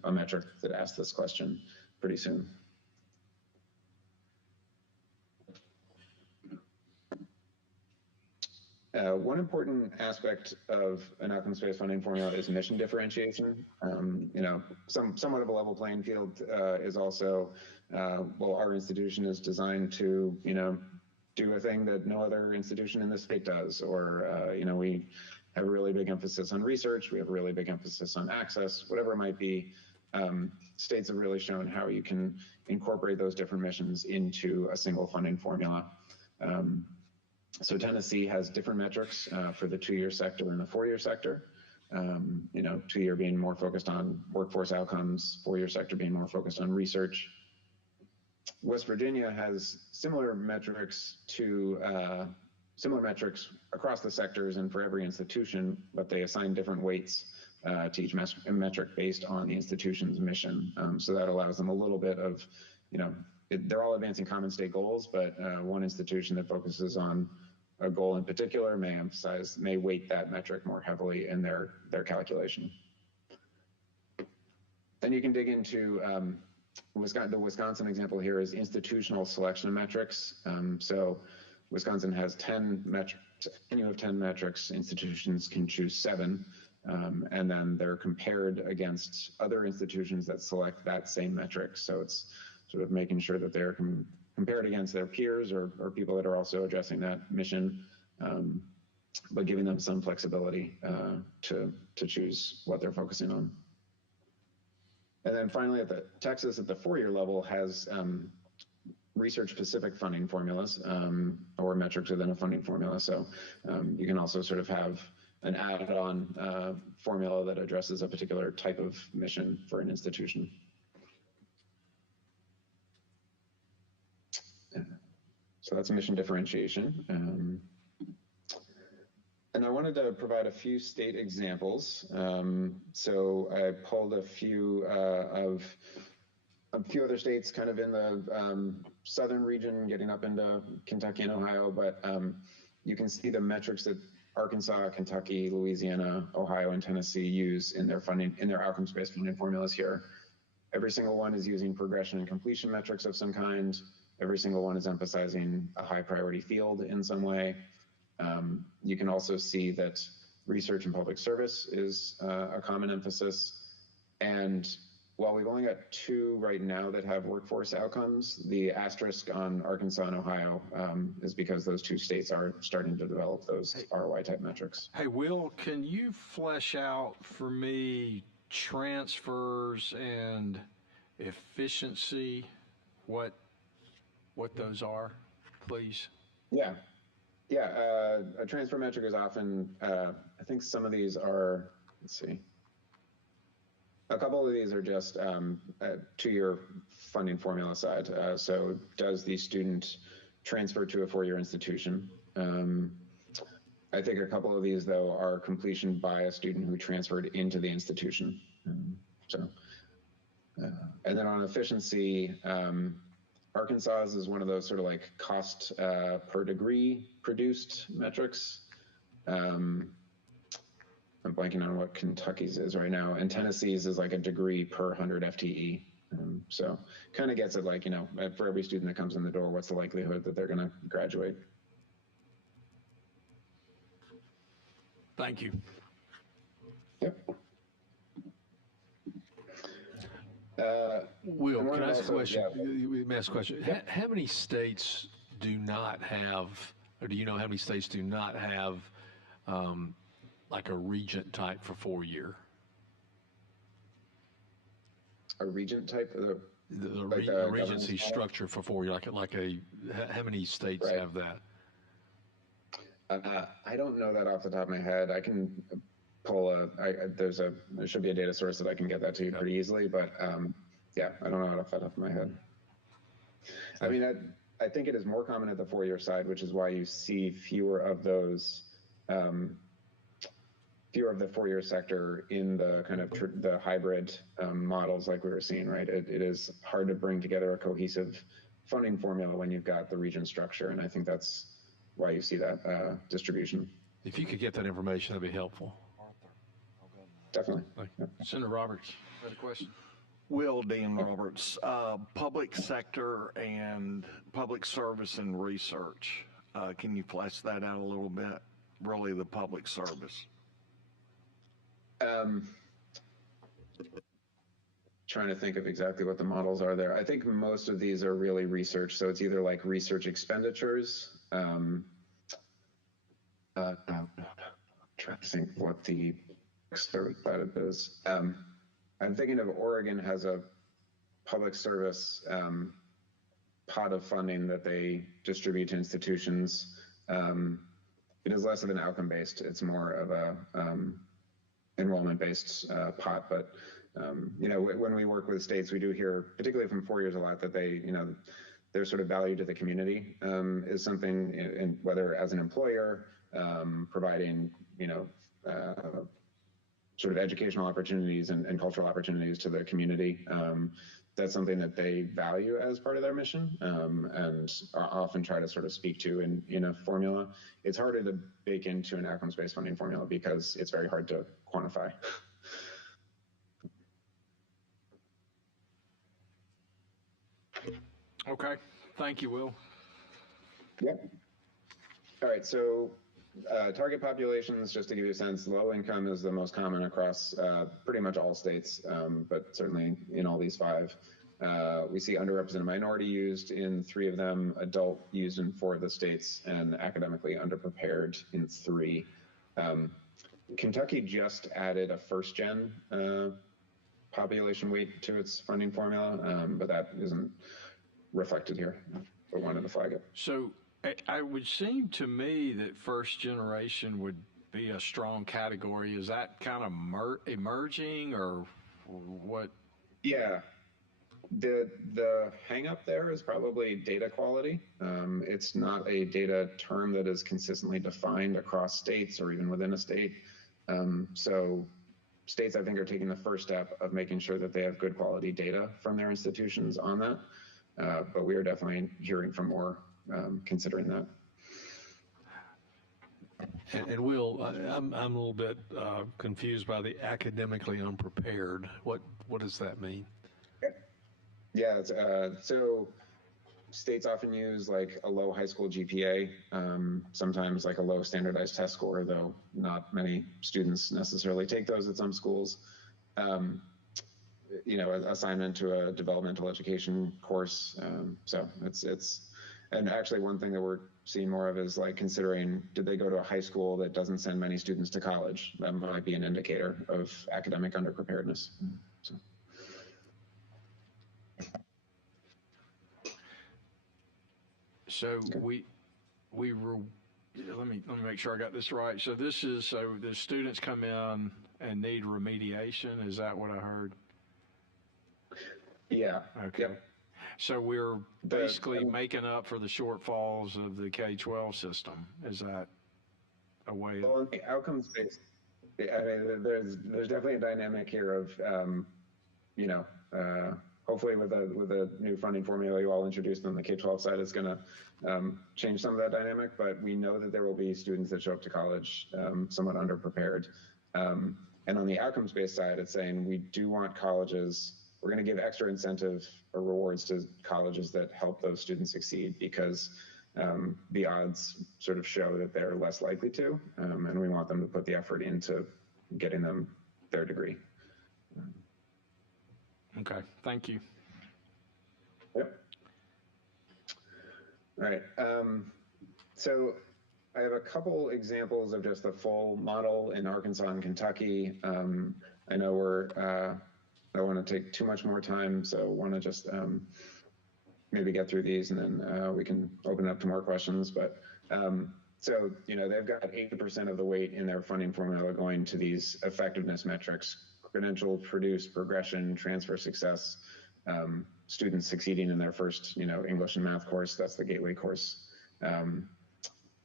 a metric that asks this question pretty soon. One important aspect of an outcomes-based funding formula is mission differentiation. Somewhat of a level playing field is also, well, our institution is designed to, do a thing that no other institution in this state does, or, we have a really big emphasis on research, we have a really big emphasis on access, whatever it might be. States have really shown how you can incorporate those different missions into a single funding formula. So Tennessee has different metrics for the 2-year sector and the 4-year sector. 2-year being more focused on workforce outcomes, 4-year sector being more focused on research. West Virginia has similar metrics across the sectors and for every institution, but they assign different weights to each metric based on the institution's mission. So that allows them a little bit of, they're all advancing common state goals, but one institution that focuses on a goal in particular may weight that metric more heavily in their calculation. Then you can dig into the Wisconsin example here is institutional selection metrics. So Wisconsin has 10 metrics. And you have 10 metrics, institutions can choose 7, and then they're compared against other institutions that select that same metric. So it's sort of making sure that they're compared against their peers or people that are also addressing that mission, but giving them some flexibility to choose what they're focusing on. And then finally, Texas at the 4-year level has research-specific funding formulas or metrics within a funding formula. So you can also sort of have an add-on formula that addresses a particular type of mission for an institution. So that's mission differentiation. And I wanted to provide a few state examples. So I pulled a few other states kind of in the southern region, getting up into Kentucky and Ohio, but you can see the metrics that Arkansas, Kentucky, Louisiana, Ohio, and Tennessee use in their outcomes-based funding formulas here. Every single one is using progression and completion metrics of some kind. Every single one is emphasizing a high priority field in some way. You can also see that research and public service is a common emphasis. And while we've only got 2 right now that have workforce outcomes, the asterisk on Arkansas and Ohio is because those 2 states are starting to develop those ROI type metrics. Hey, Will, can you flesh out for me transfers and efficiency, what those are, please? Yeah. A transfer metric is often, I think some of these are, let's see. A couple of these are just to your funding formula side. So does the student transfer to a 4-year institution? I think a couple of these, though, are completion by a student who transferred into the institution. And then on efficiency, Arkansas is one of those sort of like cost per degree produced metrics. I'm blanking on what Kentucky's is right now, and Tennessee's is like a degree per 100 FTE. So kind of gets it like, for every student that comes in the door, what's the likelihood that they're going to graduate? Thank you. Yep. Will, can I ask a question? Yeah. Let me ask a question. Yeah. How many states do not have, or do you know how many states do not have like a regent type for 4-year? A regent type? The like regency structure for 4-year, how many states Right. have that? I don't know that off the top of my head. I can pull there should be a data source that I can get that to you pretty easily, but yeah, I don't know it off the top of my head. I mean, I think it is more common at the 4-year side, which is why you see fewer of those, fewer of the 4-year sector in the kind of the hybrid models like we were seeing, right? It is hard to bring together a cohesive funding formula when you've got the region structure, and I think that's why you see that distribution. If you could get that information, that'd be helpful. Definitely. Senator Roberts, had a question? Will Dean Roberts, public sector and public service and research. Can you flesh that out a little bit? Really, the public service. Trying to think of exactly what the models are there. I think most of these are really research. So it's either like research expenditures. I'm trying to think what the service side of this. I'm thinking of Oregon has a public service pot of funding that they distribute to institutions. It is less of an outcome-based. It's more of a enrollment-based pot, but When we work with states, we do hear, particularly from 4 years a lot, that their sort of value to the community is something, in whether as an employer, providing, sort of educational opportunities and cultural opportunities to the community. That's something that they value as part of their mission, and often try to sort of speak to in a formula. It's harder to bake into an outcomes-based funding formula because it's very hard to quantify. Okay, thank you, Will. Yep. All right, so target populations, just to give you a sense, low income is the most common across pretty much all states, but certainly in all these 5. We see underrepresented minority used in 3 of them, adult used in 4 of the states, and academically underprepared in 3. Kentucky just added a first-gen population weight to its funding formula, but that isn't reflected here, but wanted to flag it. So it would seem to me that first generation would be a strong category. Is that kind of emerging, or what? Yeah. The hang up there is probably data quality. It's not a data term that is consistently defined across states or even within a state. So states, I think, are taking the first step of making sure that they have good quality data from their institutions on that. But we are definitely hearing from more considering that. And Will, I'm a little bit confused by the academically unprepared. What does that mean? Yeah, so states often use like a low high school GPA, sometimes like a low standardized test score, though not many students necessarily take those at some schools. Assignment to a developmental education course. So it's, and actually one thing that we're seeing more of is like considering, did they go to a high school that doesn't send many students to college? That might be an indicator of academic underpreparedness. So okay. Let me make sure I got this right. So the students come in and need remediation. Is that what I heard? Yeah. Okay. Yep. So we're basically making up for the shortfalls of the K-12 system. Is that a way? Well, outcomes-based, I mean, there's definitely a dynamic here of, hopefully with a new funding formula you all introduced on the K-12 side, it's going to change some of that dynamic. But we know that there will be students that show up to college somewhat underprepared. And on the outcomes-based side, it's saying we do want colleges. We're going to give extra incentive or rewards to colleges that help those students succeed, because the odds sort of show that they're less likely to, and we want them to put the effort into getting them their degree. Okay, thank you. Yep. All right. So I have a couple examples of just the full model in Arkansas and Kentucky. I know I don't want to take too much more time, so I want to just maybe get through these, and then we can open it up to more questions. But so, they've got 80% of the weight in their funding formula going to these effectiveness metrics: credential, produce, progression, transfer success, students succeeding in their first, English and math course. That's the gateway course.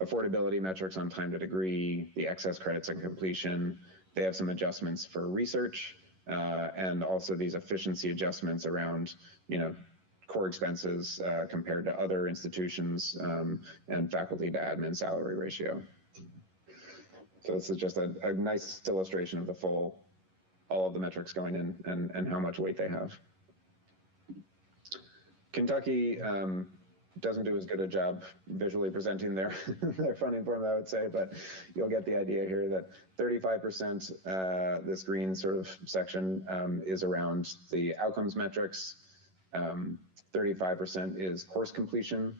Affordability metrics on time to degree, the excess credits and completion. They have some adjustments for research. And also these efficiency adjustments around, core expenses compared to other institutions, and faculty to admin salary ratio. So this is just a nice illustration of all of the metrics going in and how much weight they have. Kentucky doesn't do as good a job visually presenting their funding formula, I would say, but you'll get the idea here that 35%, this green sort of section, is around the outcomes metrics. 35% is course completion.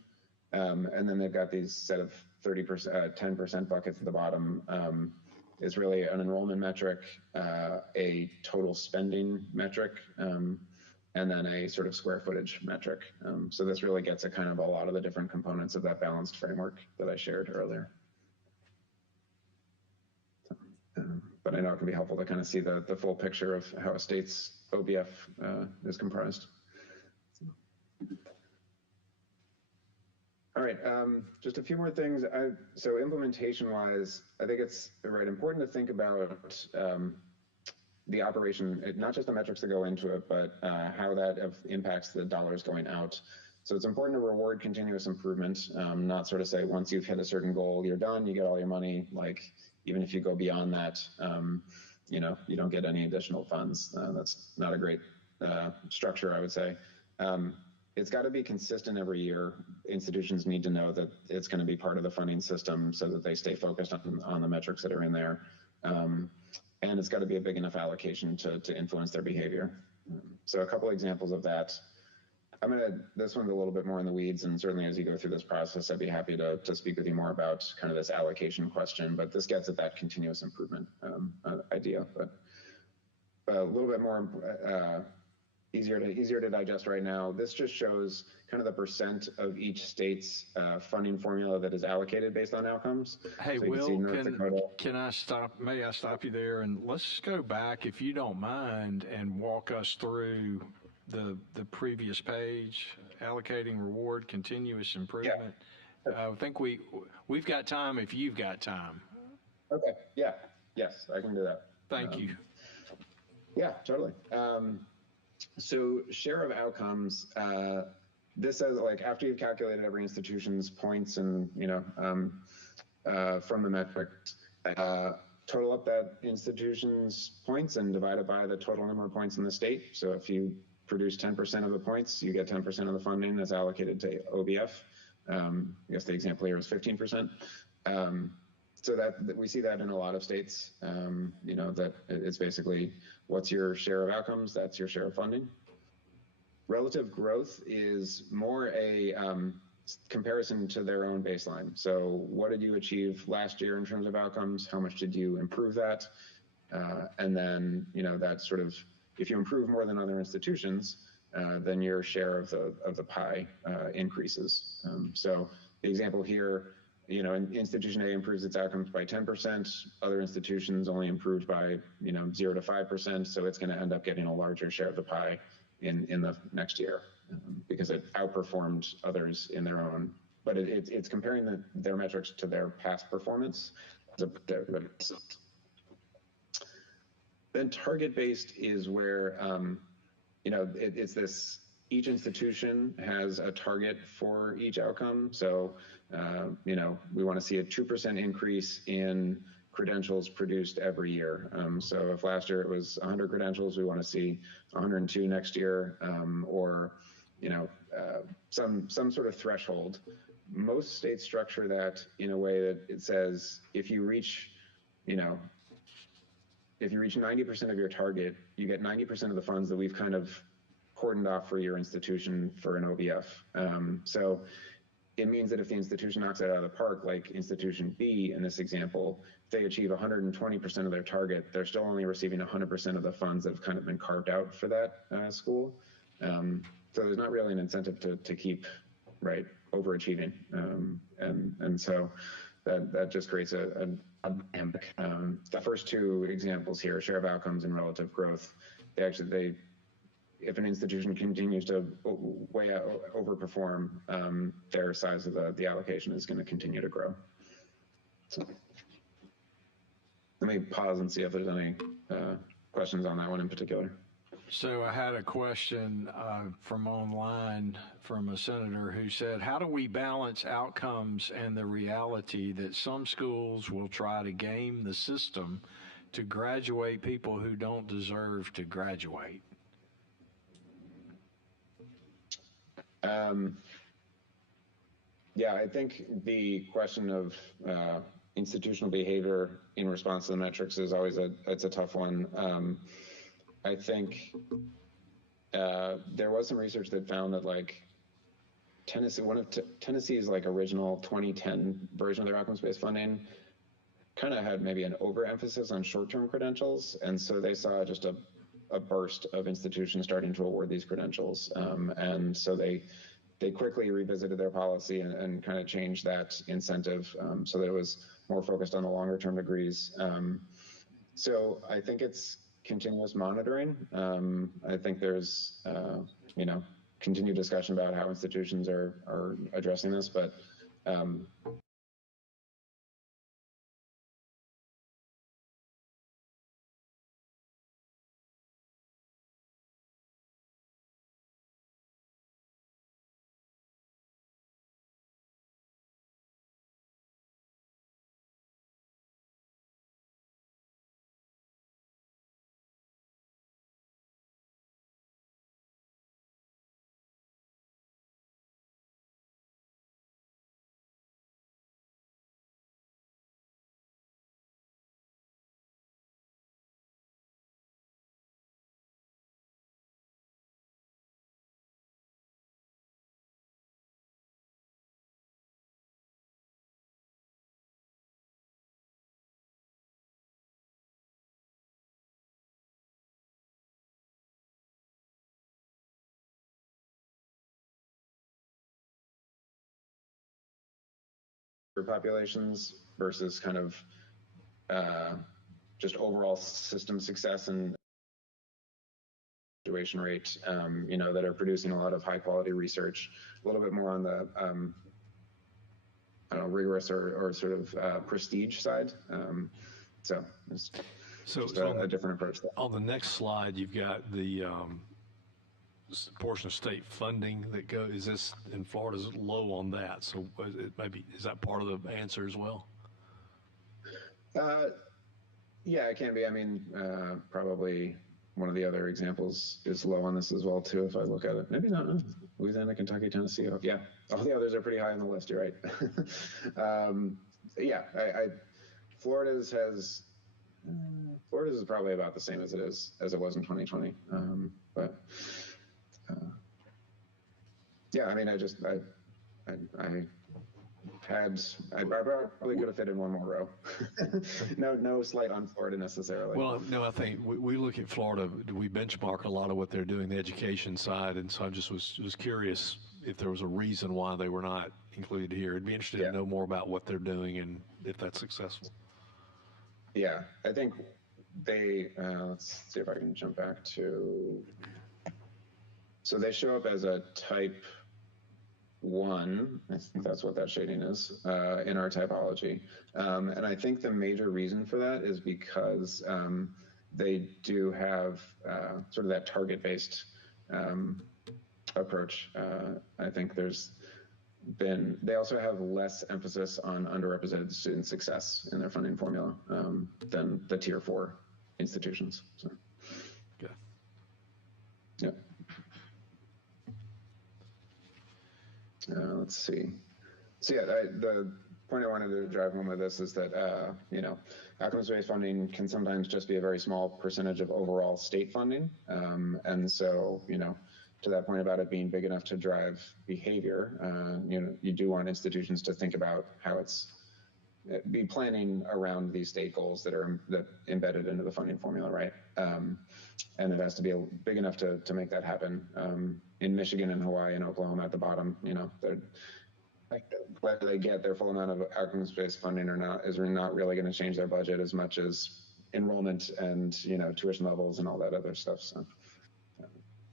And then they've got these set of 10% buckets at the bottom, is really an enrollment metric, a total spending metric, and then a sort of square footage metric. So this really gets at kind of a lot of the different components of that balanced framework that I shared earlier. but I know it can be helpful to kind of see the full picture of how a state's OBF is comprised. All right, just a few more things. So implementation-wise, I think it's important to think about the operation, not just the metrics that go into it, but how that impacts the dollars going out. So it's important to reward continuous improvement, not sort of say once you've hit a certain goal, you're done, you get all your money. Like even if you go beyond that, you know, you don't get any additional funds. That's not a great structure, I would say. It's got to be consistent every year. Institutions need to know that it's going to be part of the funding system so that they stay focused on the metrics that are in there. And it's got to be a big enough allocation to influence their behavior. So a couple examples of that. This one's a little bit more in the weeds, and certainly as you go through this process, I'd be happy to speak with you more about kind of this allocation question, but this gets at that continuous improvement idea. But a little bit more easier to digest right now. This just shows kind of the percent of each state's funding formula that is allocated based on outcomes. Hey, so Will, may I stop you there? And let's go back, if you don't mind, and walk us through the previous page, allocating reward, continuous improvement. Yeah. I think we've got time if you've got time. Okay, yeah, yes, I can do that. Thank you. Yeah, totally. So share of outcomes, this says like after you've calculated every institution's points and, you know, from the metrics, total up that institution's points and divide it by the total number of points in the state. So if you produce 10% of the points, you get 10% of the funding that's allocated to OBF. I guess the example here is 15%. So that we see that in a lot of states, you know, that it's basically what's your share of outcomes, that's your share of funding. Relative growth is more a comparison to their own baseline. So what did you achieve last year in terms of outcomes? How much did you improve that? And then, you know, that sort of, if you improve more than other institutions, then your share of the pie increases. So the example here, you know, institution A improves its outcomes by 10%, other institutions only improved by, you know, 0 to 5%. So it's going to end up getting a larger share of the pie in the next year because it outperformed others in their own. But it's comparing their metrics to their past performance. Then target-based is where, you know, it's this, each institution has a target for each outcome. So, you know, we want to see a 2% increase in credentials produced every year. So if last year it was 100 credentials, we want to see 102 next year, or, you know, some sort of threshold. Most states structure that in a way that it says, if you reach, you know, if you reach 90% of your target, you get 90% of the funds that we've kind of cordoned off for your institution for an OBF. So it means that if the institution knocks it out of the park, like institution B in this example, if they achieve 120% of their target, they're still only receiving 100% of the funds that have kind of been carved out for that school. So there's not really an incentive to keep, right, overachieving. And so that just creates a the first two examples here, share of outcomes and relative growth, if an institution continues to way overperform, their size of the allocation is going to continue to grow. So let me pause and see if there's any questions on that one in particular. So I had a question from online from a senator who said, how do we balance outcomes and the reality that some schools will try to game the system to graduate people who don't deserve to graduate? Yeah, I think the question of institutional behavior in response to the metrics is always it's a tough one. I think there was some research that found that like Tennessee's like original 2010 version of their outcomes-based funding kind of had maybe an overemphasis on short-term credentials, and so they saw just a burst of institutions starting to award these credentials, and so they quickly revisited their policy and kind of changed that incentive so that it was more focused on the longer-term degrees. So I think it's continuous monitoring. I think there's, you know, continued discussion about how institutions are addressing this, but populations versus kind of just overall system success and graduation rate, you know, that are producing a lot of high quality research, a little bit more on the I don't know, rigorous or sort of prestige side. So it's just a different approach there. On the next slide, you've got the portion of state funding that go. Is this in Florida's low on that? So is that part of the answer as well? Yeah, it can be. I mean, probably one of the other examples is low on this as well too. If I look at it, maybe not. Louisiana, Kentucky, Tennessee. Oh, yeah, all the others are pretty high on the list. You're right. Yeah, Florida's has. Florida's is probably about the same as it was in 2020. But yeah, I mean, I probably could have fit in one more row. No slight on Florida necessarily. Well, no, I think we look at Florida. We benchmark a lot of what they're doing, the education side, and so I just was curious if there was a reason why they were not included here. It'd be interesting to know more about what they're doing and if that's successful. Yeah, I think they. Let's see if I can jump back to. So they show up as a type 1, I think that's what that shading is, in our typology. And I think the major reason for that is because they do have sort of that target-based approach. I think they also have less emphasis on underrepresented student success in their funding formula than the tier 4 institutions. So. Okay. Yeah. Let's see. So yeah, the point I wanted to drive home with this is that, you know, outcomes-based funding can sometimes just be a very small percentage of overall state funding. And so, you know, to that point about it being big enough to drive behavior, you know, you do want institutions to think about how be planning around these state goals that are embedded into the funding formula, right? And it has to be big enough to make that happen. In Michigan and Hawaii and Oklahoma at the bottom, you know, whether they get their full amount of outcomes-based funding or not is not really going to change their budget as much as enrollment and, you know, tuition levels and all that other stuff. So,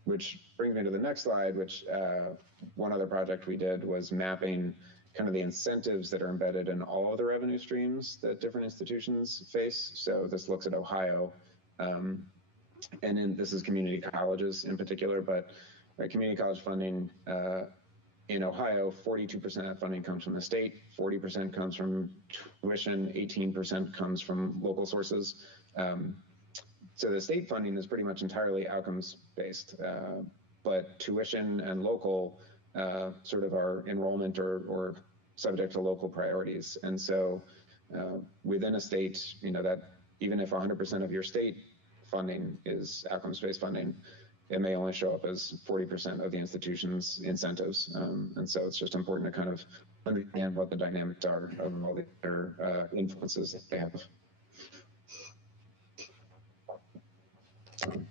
which brings me to the next slide, which one other project we did was mapping kind of the incentives that are embedded in all of the revenue streams that different institutions face. So this looks at Ohio, and this is community colleges in particular, but community college funding in Ohio, 42% of that funding comes from the state, 40% comes from tuition, 18% comes from local sources. So the state funding is pretty much entirely outcomes-based, but tuition and local sort of are enrollment or subject to local priorities. And so within a state, you know, that even if 100% of your state funding is outcomes-based funding, it may only show up as 40% of the institution's incentives. And so it's just important to kind of understand what the dynamics are of all the other influences that they have.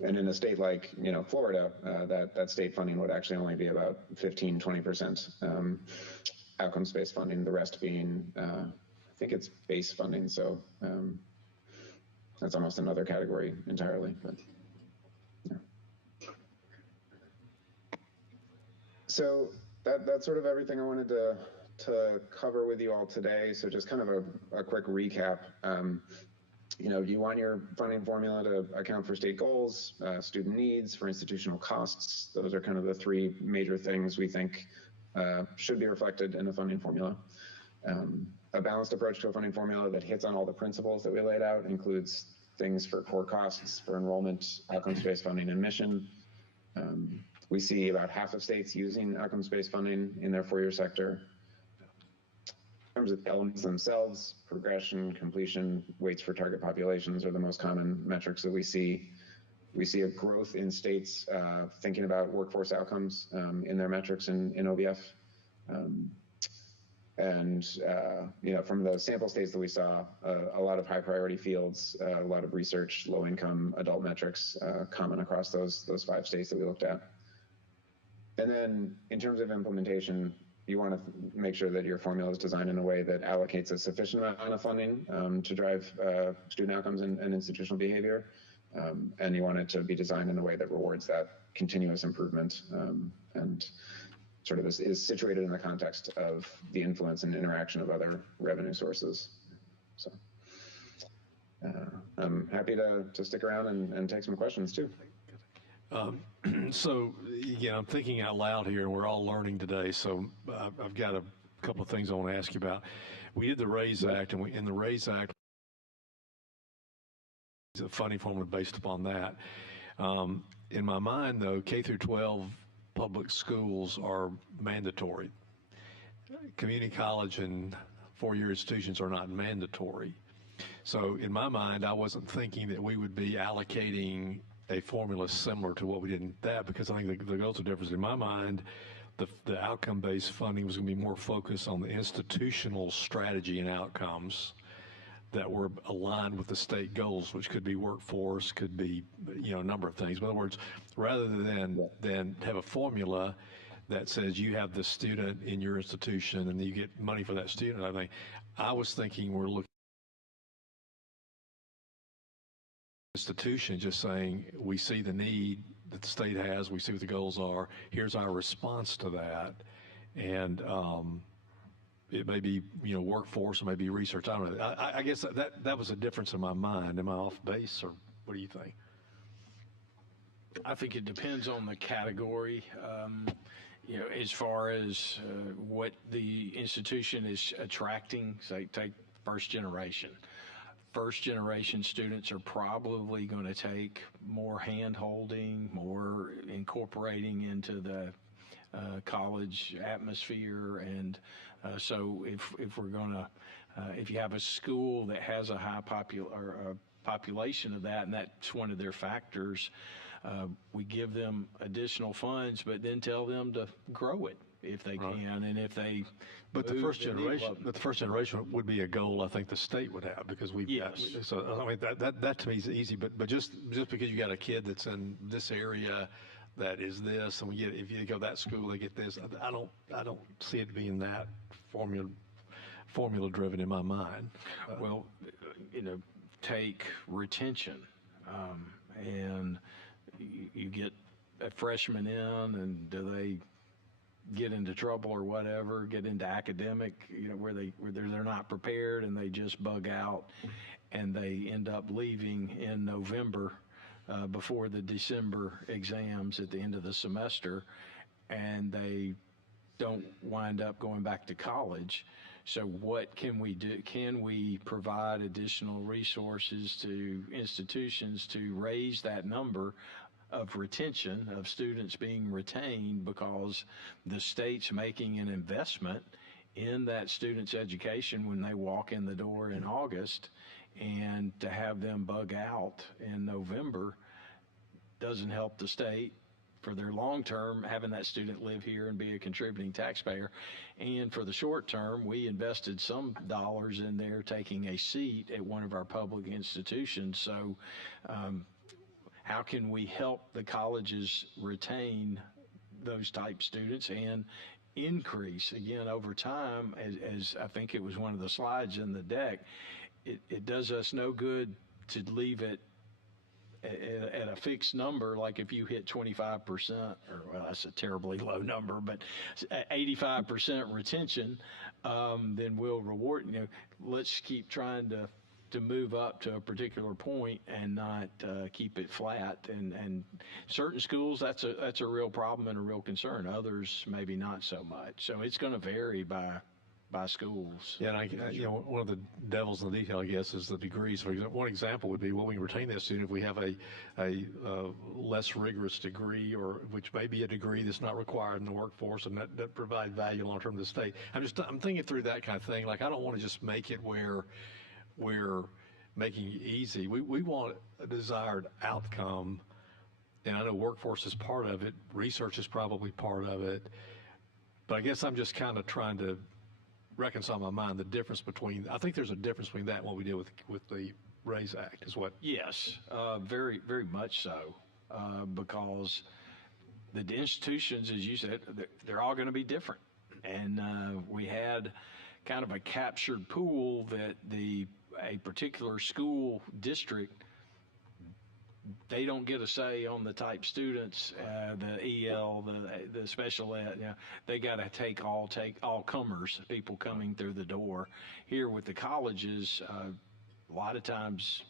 And in a state like, you know, Florida, that state funding would actually only be about 15, 20% outcomes-based funding, the rest being, I think it's base funding. So that's almost another category entirely. But yeah. So that's sort of everything I wanted to cover with you all today. So just kind of a quick recap. You want your funding formula to account for state goals, student needs, for institutional costs. Those are kind of the three major things we think should be reflected in a funding formula. A balanced approach to a funding formula that hits on all the principles that we laid out includes things for core costs, for enrollment, outcomes-based funding, and mission. We see about half of states using outcomes-based funding in their four-year sector. In terms of the elements themselves, progression, completion, weights for target populations are the most common metrics that we see. We see a growth in states thinking about workforce outcomes in their metrics in OBF. From the sample states that we saw, a lot of high priority fields, a lot of research, low income, adult metrics common across those 5 states that we looked at. And then in terms of implementation, you want to make sure that your formula is designed in a way that allocates a sufficient amount of funding to drive student outcomes and institutional behavior. And you want it to be designed in a way that rewards that continuous improvement and sort of is situated in the context of the influence and interaction of other revenue sources. So I'm happy to stick around and take some questions too. So, again, I'm thinking out loud here, and we're all learning today. So I've got a couple of things I want to ask you about. We did the RAISE Act, and in the RAISE Act, the funding formula based upon that. In my mind, though, K through 12 public schools are mandatory. Community college and four-year institutions are not mandatory. So in my mind, I wasn't thinking that we would be allocating a formula similar to what we did in that, because I think the goals are different. In my mind, the outcome-based funding was going to be more focused on the institutional strategy and outcomes that were aligned with the state goals, which could be workforce, could be a number of things. In other words, rather than have a formula that says you have the student in your institution and you get money for that student, I was thinking we're looking institution just saying we see the need that the state has, we see what the goals are, here's our response to that, and it may be workforce, it may be research, I don't know. I guess that was a difference in my mind. Am I off base, or what do you think? I think it depends on the category. As far as what the institution is attracting, say take first generation. First generation students are probably going to take more hand holding, more incorporating into the college atmosphere. And so if we're going to, if you have a school that has a high population of that, and that's one of their factors, we give them additional funds, but then tell them to grow it if they can, and if they. But the first generation would be a goal I think the state would have, because we. Yes. So that to me is easy, but just because you got a kid that's in this area that is this, and if you go to that school they get this, I don't see it being that formula driven in my mind. Well, take retention, and you get a freshman in, and do they get into trouble or whatever, get into academic, where they're not prepared and they just bug out, and they end up leaving in November before the December exams at the end of the semester, and they don't wind up going back to college. So what can we do? Can we provide additional resources to institutions to raise that number of retention, of students being retained, because the state's making an investment in that student's education when they walk in the door in August, and to have them bug out in November doesn't help the state for their long term, having that student live here and be a contributing taxpayer. And for the short term, we invested some dollars in there taking a seat at one of our public institutions. So how can we help the colleges retain those type students and increase, again, over time, as I think it was one of the slides in the deck, it does us no good to leave it at a fixed number, like if you hit 25%, or well, that's a terribly low number, but 85% retention, then we'll reward. Let's keep trying to move up to a particular point and not keep it flat. And certain schools, that's a real problem and a real concern. Others, maybe not so much. So it's going to vary by schools. Yeah, and one of the devils in the detail, I guess, is the degrees. For example, one example would be, well, we retain that student if we have a less rigorous degree, or which may be a degree that's not required in the workforce, and that provide value long term to the state. I'm thinking through that kind of thing. Like, I don't want to just make it where we're making it easy. We want a desired outcome, and I know workforce is part of it. Research is probably part of it, but I guess I'm just kind of trying to reconcile my mind the difference between. I think there's a difference between that and what we did with the RAISE Act, is what. Yes, very, very much so, because the institutions, as you said, they're all going to be different, and we had kind of a captured pool that a particular school district, they don't get a say on the type students, the EL, the special ed. They got to take all comers, people coming through the door. Here with the colleges, a lot of times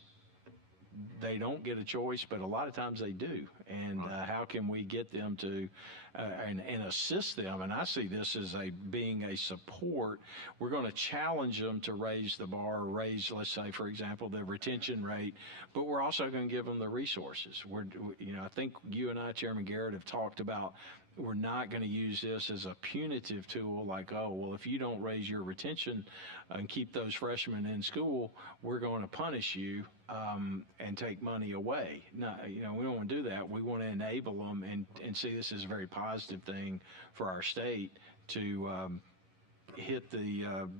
they don't get a choice, but a lot of times they do. And how can we get them to and assist them? And I see this as being a support. We're going to challenge them to raise the bar, or raise, let's say, for example, the retention rate, but we're also going to give them the resources. I think you and I, Chairman Garrett, have talked about, we're not going to use this as a punitive tool, like, oh, well, if you don't raise your retention and keep those freshmen in school, we're going to punish you and take money away. No, we don't want to do that. We want to enable them and see this as a very positive thing for our state to hit the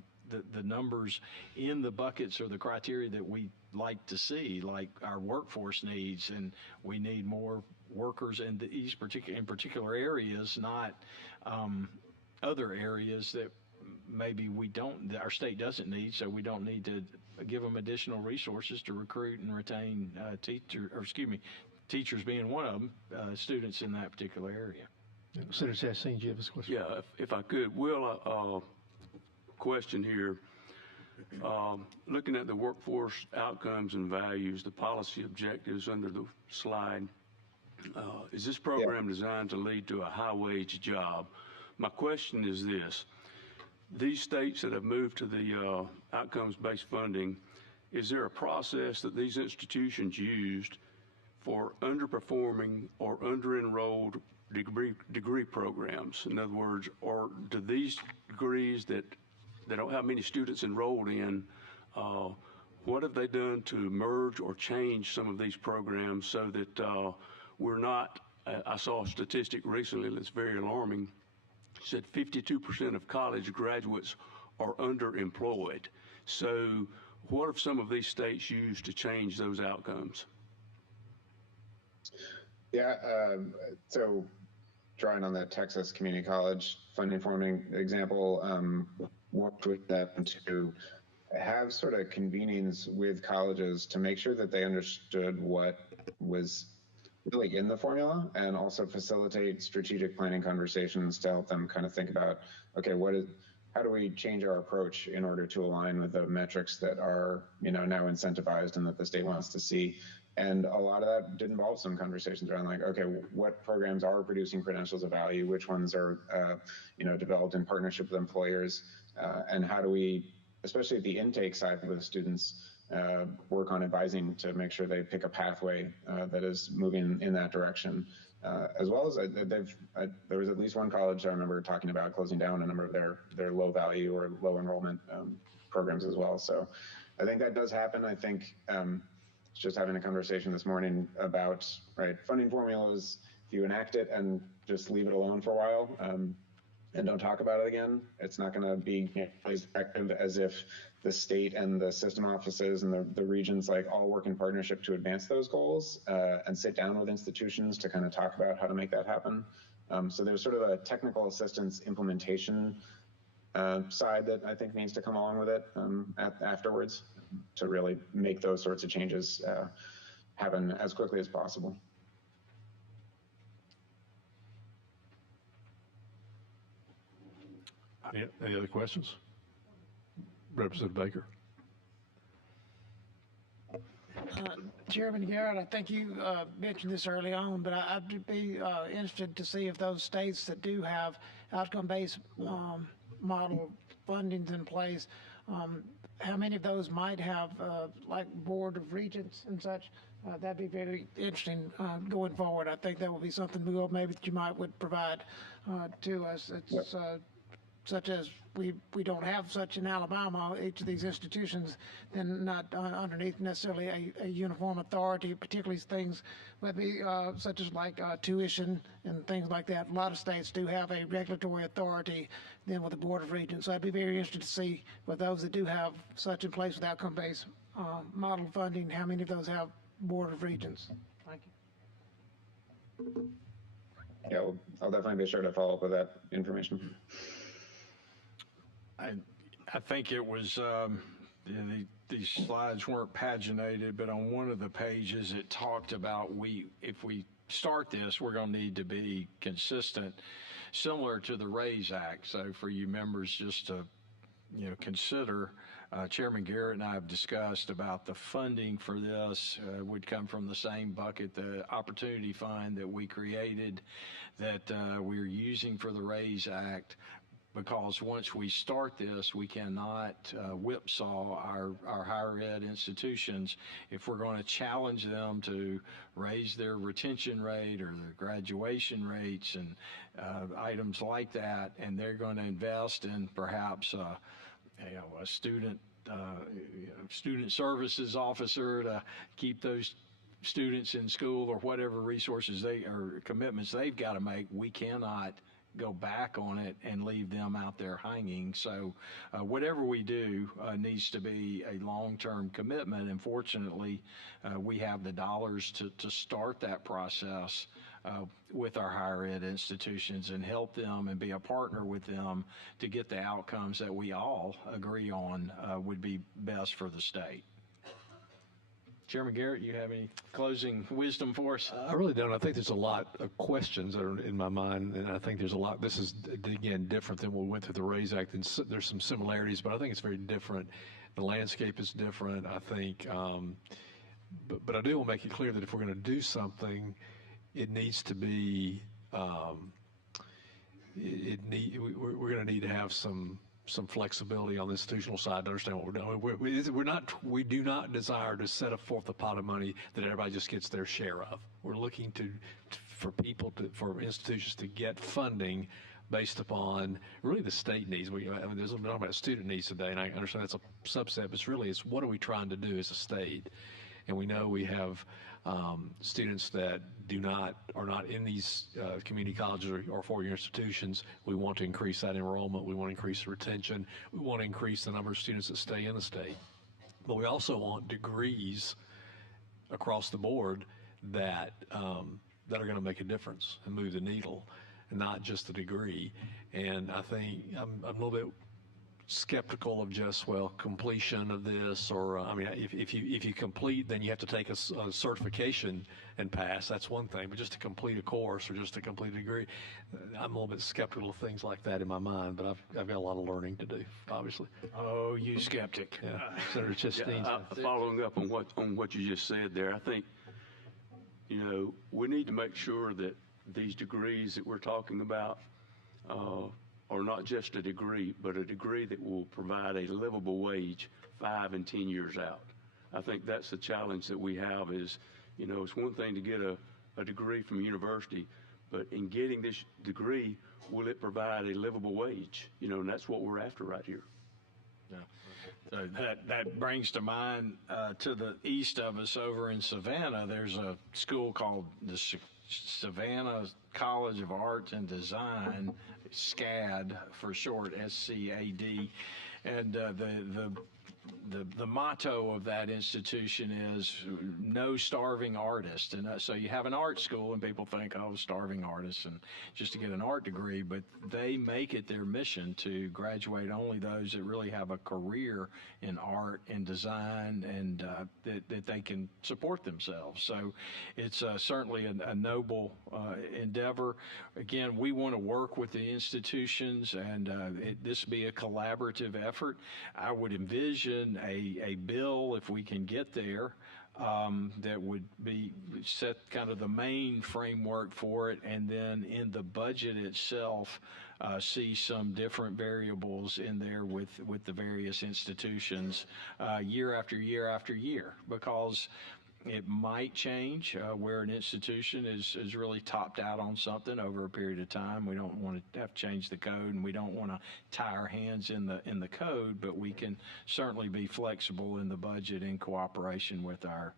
numbers in the buckets or the criteria that we like to see, like our workforce needs, and we need more workers in these particular areas, not other areas that maybe our state doesn't need, so we don't need to give them additional resources to recruit and retain teachers being one of them, students in that particular area. Senator Chastain, do you have this question? Yeah, if I could, Will, question here. Looking at the workforce outcomes and values, the policy objectives under the slide, is this program designed to lead to a high-wage job? My question is this. These states that have moved to the outcomes-based funding, is there a process that these institutions used for underperforming or under-enrolled degree programs? In other words, or do these degrees that they don't have many students enrolled in, what have they done to merge or change some of these programs so that we're not, I saw a statistic recently that's very alarming. It said 52% of college graduates are underemployed. So what have some of these states used to change those outcomes? Yeah, so drawing on that Texas Community College funding forming example, worked with them to have sort of convenings with colleges to make sure that they understood what was really in the formula, and also facilitate strategic planning conversations to help them kind of think about, okay, how do we change our approach in order to align with the metrics that are, now incentivized and that the state wants to see. And a lot of that did involve some conversations around, like, okay, what programs are producing credentials of value, which ones are, developed in partnership with employers, and how do we, especially at the intake side with the students, work on advising to make sure they pick a pathway that is moving in that direction. As well as there was at least one college I remember talking about closing down a number of their low value or low enrollment programs as well. So I think that does happen. I think just having a conversation this morning about funding formulas, if you enact it and just leave it alone for a while and don't talk about it again, it's not going to be as effective as if the state and the system offices and the regions all work in partnership to advance those goals and sit down with institutions to kind of talk about how to make that happen. So there's sort of a technical assistance implementation side that I think needs to come along with it afterwards. to really make those sorts of changes happen as quickly as possible. Any other questions? Representative Baker. Chairman Garrett, I think you mentioned this early on, but I'd be interested to see if those states that do have outcome-based model fundings in place, how many of those might have like Board of Regents and such. That'd be very interesting going forward. I think that would be something maybe that you would provide to us. It's such as we don't have such in Alabama, each of these institutions, then not underneath necessarily a uniform authority, particularly things maybe such as like tuition and things like that. A lot of states do have a regulatory authority then with the Board of Regents. So I'd be very interested to see with those that do have such in place with outcome-based model funding, how many of those have Board of Regents. Thank you. Yeah, I'll definitely be sure to follow up with that information. I think it was, these slides weren't paginated, but on one of the pages it talked about if we start this, we're going to need to be consistent, similar to the RAISE Act. So for you members just to, consider, Chairman Garrett and I have discussed about the funding for this would come from the same bucket, the opportunity fund that we created that we're using for the RAISE Act. Because once we start this, we cannot whipsaw our higher ed institutions if we're going to challenge them to raise their retention rate or their graduation rates and items like that, and they're going to invest in perhaps a student services officer to keep those students in school or whatever resources or commitments they've got to make. We cannot go back on it and leave them out there hanging. So whatever we do needs to be a long-term commitment. And fortunately, we have the dollars to start that process with our higher ed institutions and help them and be a partner with them to get the outcomes that we all agree on would be best for the state. Chairman Garrett, you have any closing wisdom for us? I really don't. I think there's a lot of questions that are in my mind, and I think there's a lot. This is, again, different than when we went through the RAISE Act, and there's some similarities, but I think it's very different. The landscape is different, I think. But I do want to make it clear that if we're going to do something, it needs to be, we're going to need to have some flexibility on the institutional side to understand what we're doing. We do not desire to set forth a pot of money that everybody just gets their share of. We're looking for institutions to get funding based upon really the state needs. There's a lot about student needs today, and I understand that's a subset, but it's what are we trying to do as a state? And we know we have students that are not in these community colleges or four-year institutions. We want to increase that enrollment. We want to increase the retention. We want to increase the number of students that stay in the state. But we also want degrees across the board that are going to make a difference and move the needle, and not just the degree. And I think I'm a little bit skeptical of just completion of this, or if you complete, then you have to take a certification and pass. That's one thing, but just to complete a course or just to complete a degree, I'm a little bit skeptical of things like that in my mind. But I've got a lot of learning to do, obviously. Oh, you skeptic! Yeah, Senator Chastain. Following up on what you just said there, I think we need to make sure that these degrees that we're talking about are not just a degree, but a degree that will provide a livable wage 5 and 10 years out. I think that's the challenge that we have is, it's one thing to get a degree from university, but in getting this degree, will it provide a livable wage? And that's what we're after right here. Yeah. So that brings to mind to the east of us over in Savannah, there's a school called the Savannah College of Art and Design, SCAD for short, SCAD, and the the motto of that institution is no starving artist. And so you have an art school and people think, oh, starving artists and just to get an art degree, but they make it their mission to graduate only those that really have a career in art and design and that they can support themselves. So it's certainly a noble endeavor. Again, we want to work with the institutions and this be a collaborative effort. I would envision a bill, if we can get there, that would be set kind of the main framework for it, and then in the budget itself, see some different variables in there with the various institutions year after year after year, because it might change where an institution is really topped out on something over a period of time. We don't want to have to change the code, and we don't want to tie our hands in the code, but we can certainly be flexible in the budget in cooperation with our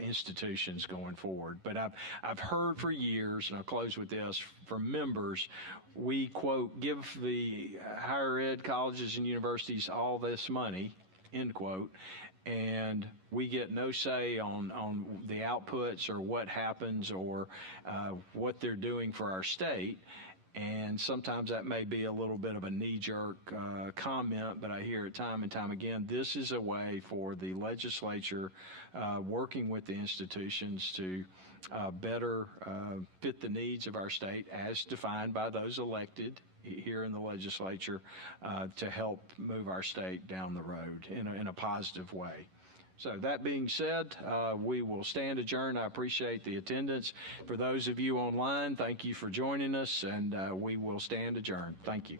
institutions going forward. But I've heard for years, and I'll close with this, from members, we, quote, give the higher ed colleges and universities all this money, end quote, and we get no say on the outputs or what happens or what they're doing for our state. And sometimes that may be a little bit of a knee-jerk comment, but I hear it time and time again. This is a way for the legislature working with the institutions to better fit the needs of our state as defined by those elected here in the legislature to help move our state down the road in a positive way. So that being said, we will stand adjourned. I appreciate the attendance. For those of you online, thank you for joining us, and we will stand adjourned. Thank you.